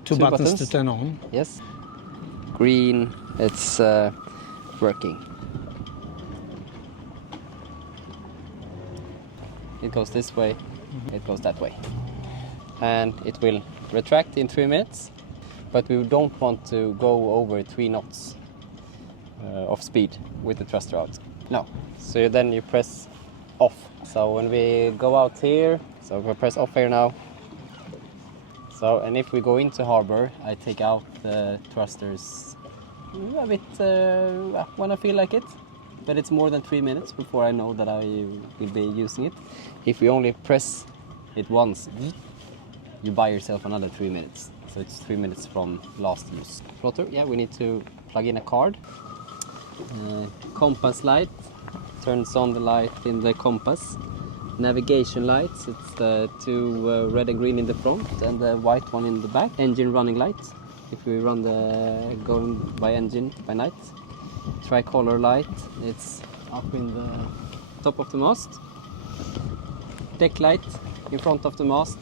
two buttons to turn on. Yes. Green, it's working. It goes this way, it goes that way. And it will retract in 3 minutes, but we don't want to go over 3 knots of speed with the thruster out. No. So then you press off. So when we go out here, so we press off here now. So, and if we go into harbor, I take out the thrusters a bit when I feel like it. But it's more than 3 minutes before I know that I will be using it. If we only press it once, you buy yourself another 3 minutes. So it's 3 minutes from last use. Floater, yeah, we need to plug in a card. Compass light, turns on the light in the compass. Navigation lights, it's the 2 red and green in the front and the white one in the back. Engine running light, if we run the going by engine by night. Tricolor light, it's up in the top of the mast. Deck light in front of the mast,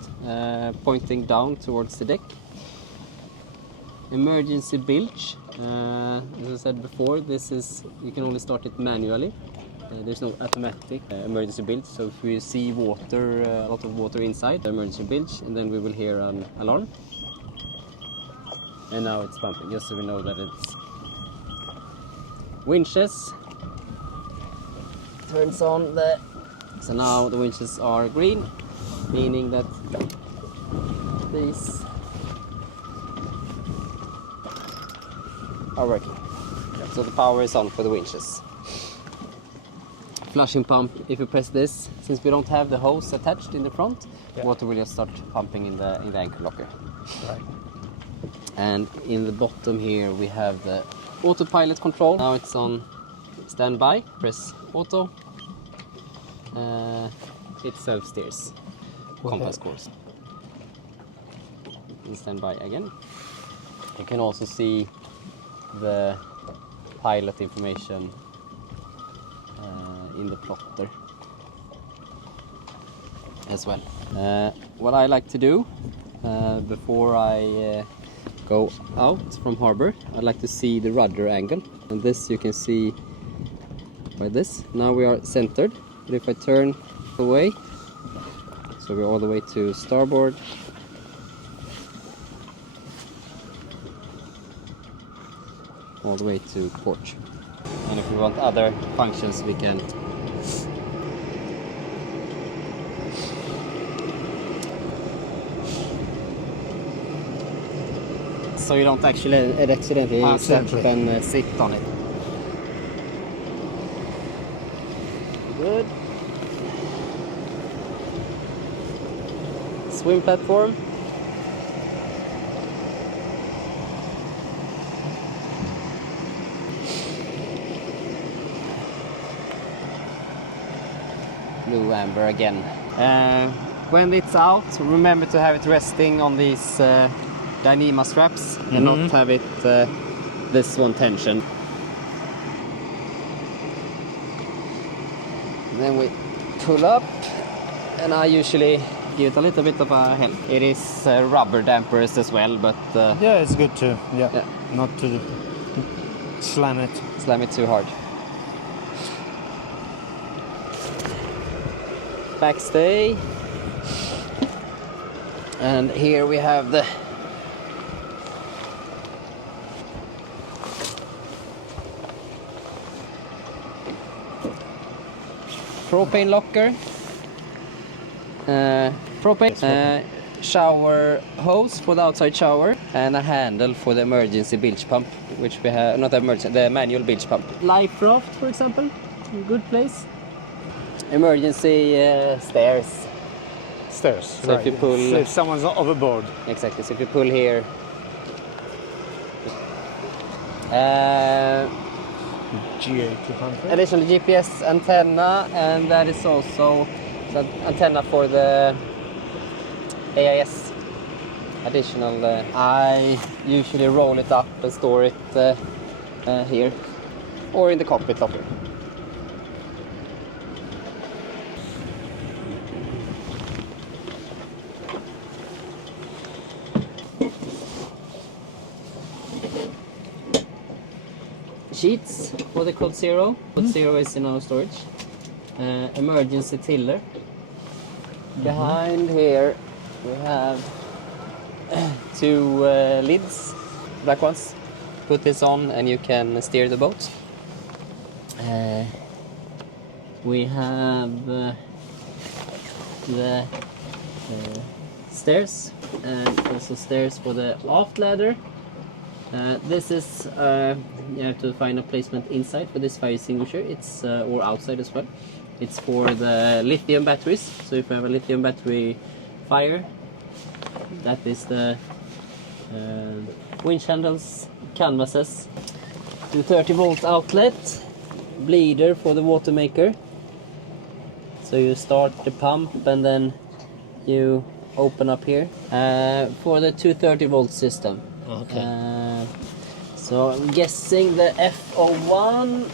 pointing down towards the deck. Emergency bilge, as I said before, this is, you can only start it manually. There's no automatic emergency bilge, so if we see water, a lot of water inside the emergency bilge, and then we will hear an alarm. And now it's pumping, just so we know that it's winches. Turns on the, so now the winches are green, meaning that these are working. So the power is on for the winches. Flushing pump, if you press this, since we don't have the hose attached in the front, water will just start pumping in the anchor locker. Right. And in the bottom here we have the autopilot control. Now it's on standby, press auto, it self-steers, compass course. In standby again. You can also see the pilot information in the plotter as well. What I like to do before I go out from harbor, I'd like to see the rudder angle, and this you can see by this. Now we are centered, but if I turn away, so we're all the way to starboard, all the way to port. And if we want other functions, we can so you don't actually accidentally step and sit on it. Good. Swim platform. BlueAmber again. When it's out, remember to have it resting on these Dyneema straps and not have it this one tension. Then we pull up, and I usually give it a little bit of a help. It is rubber dampers as well, but yeah, it's good to not to slam it too hard. Backstay, and here we have the propane locker, shower hose for the outside shower, and a handle for the emergency bilge pump, which we have, not emergency, the manual bilge pump. Life raft, for example, good place. Emergency stairs. Stairs. So right. if you pull, so if someone's overboard. Exactly. So if you pull here, GA200. additional GPS antenna, and that is also the antenna for the AIS. Additional. I usually roll it up and store it here, or in the cockpit locker. sheets for the code 0. Code 0 is in our storage. Emergency tiller. Behind here we have 2 lids, black ones. Put this on and you can steer the boat. We have the stairs, and also stairs for the aft ladder. This is you have to find a placement inside for this fire extinguisher. It's or outside as well. It's for the lithium batteries. So if you have a lithium battery fire, that is the winch handles, canvases, 230-volt outlet, bleeder for the water maker. So you start the pump and then you open up here for the 230-volt system. Okay. So I'm guessing the FO1.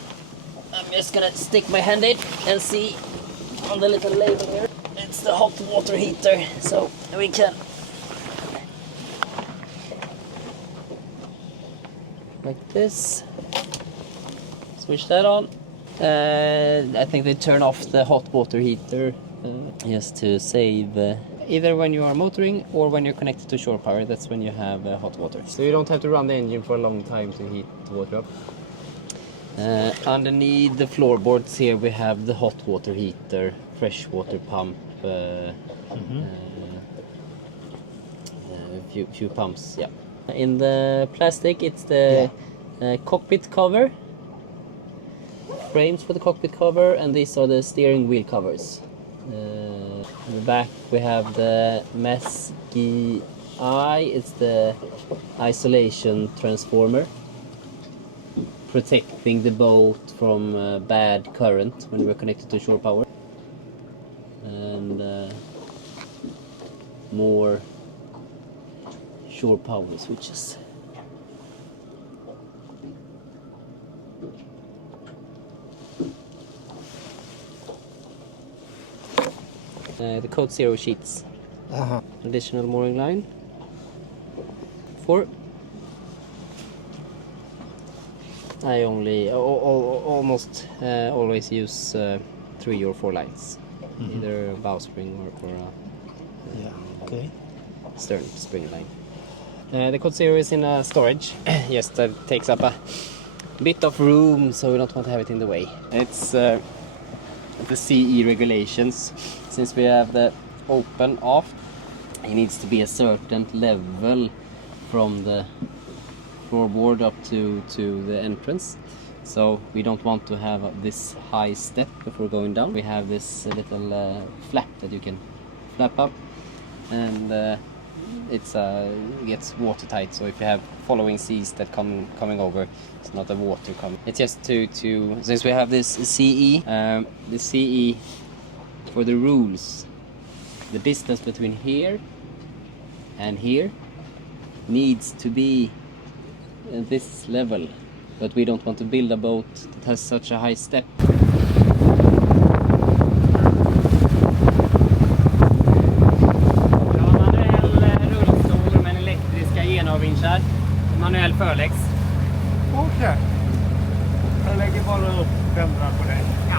I'm just gonna stick my hand in and see on the little label here. It's the hot water heater, so we can like this. Switch that on. I think they turn off the hot water heater just to save either when you are motoring or when you're connected to shore power. That's when you have hot water. So you don't have to run the engine for a long time to heat the water up. Underneath the floorboards here we have the hot water heater, fresh water pump, few pumps. Yeah. In the plastic it's the cockpit cover. Frames for the cockpit cover, and these are the steering wheel covers. In the back we have the MESGI, it's the isolation transformer, protecting the boat from bad current when we're connected to shore power. And more shore power switches. The code 0 sheets. Additional mooring line. 4. I only almost always use 3 or 4 lines. Either a bowspring or a stern spring line. The code 0 is in a storage. Yes, that takes up a bit of room, so we don't want to have it in the way. It's the CE regulations. Since we have the open off, it needs to be a certain level from the floorboard up to the entrance. So we don't want to have this high step before going down. We have this little flap that you can flap up, and it gets watertight. So if you have following seas that coming over, it's not the water coming. It's just to since we have this CE, the CE for the rules, the distance between here and here needs to be at this level, but we don't want to build a boat that has such a high step. Manuell rullstol med elektriska genomvinschar, manuell förläggs. Okej. Jag lägger bara upp vändrar på dig. Ja.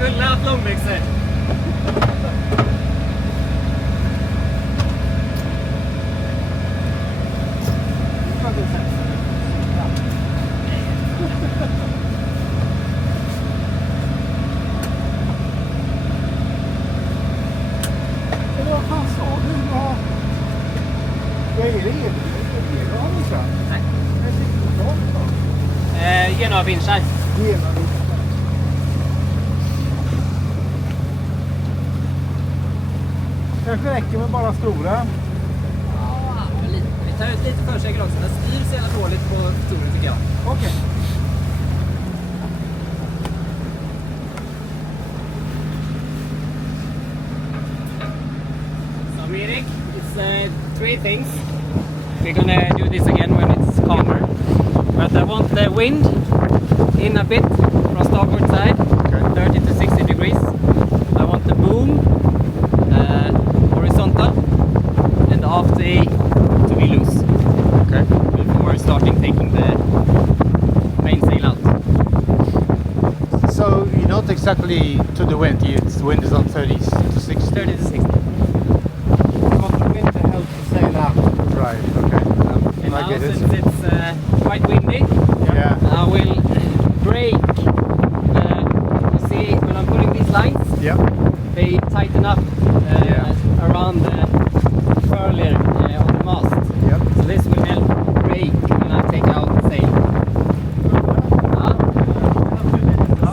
Skulle haft långbyxor. Vad fan sa du? Vad är det? Det har vi kört. Nej. Jag tycker det var bra. Genomvinschar. Kanske räcker med bara stora. Ja, men vi tar ut lite försäker också. Den styr så jävla dåligt på stolen tycker jag. Okej. three things. We're gonna do this again when it's calmer. But I want the wind in a bit from starboard side, 30 to 60 degrees. I want the boom horizontal and aft A to be loose. Okay. Before starting taking the mainsail out. So you're not exactly to the wind. The wind is on 30 to 60. 30 to 60. You want the wind to help the sail out. Right. Okay. And I now get it. since it's quite windy, Yeah. I will brake. You see when I'm putting these lines, Yeah. they tighten up around the furler on the mast. Yep. So this will help brake when I take out the sail.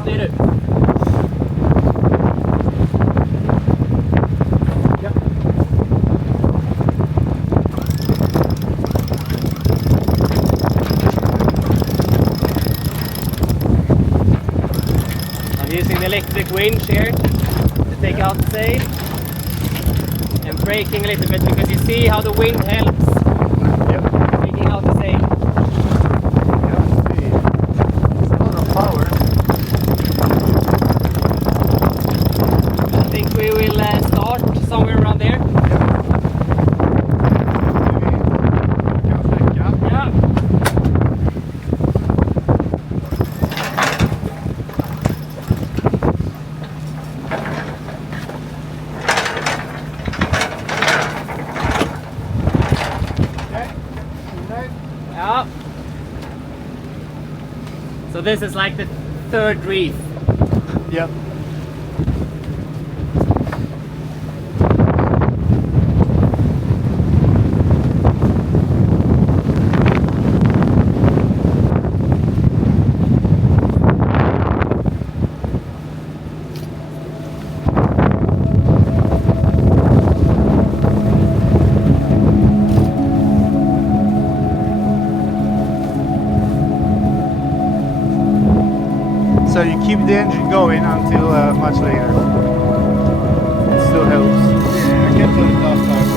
Styr du. I'm using the electric winch here to take out the sail and braking a little bit because you see how the wind helps Yep. taking out the sail. It's a lot of power. I think we will start somewhere around there. Yeah. Yeah. So this is like the third reef. Yep. So you keep the engine going until much later. It still helps. I kept on last time.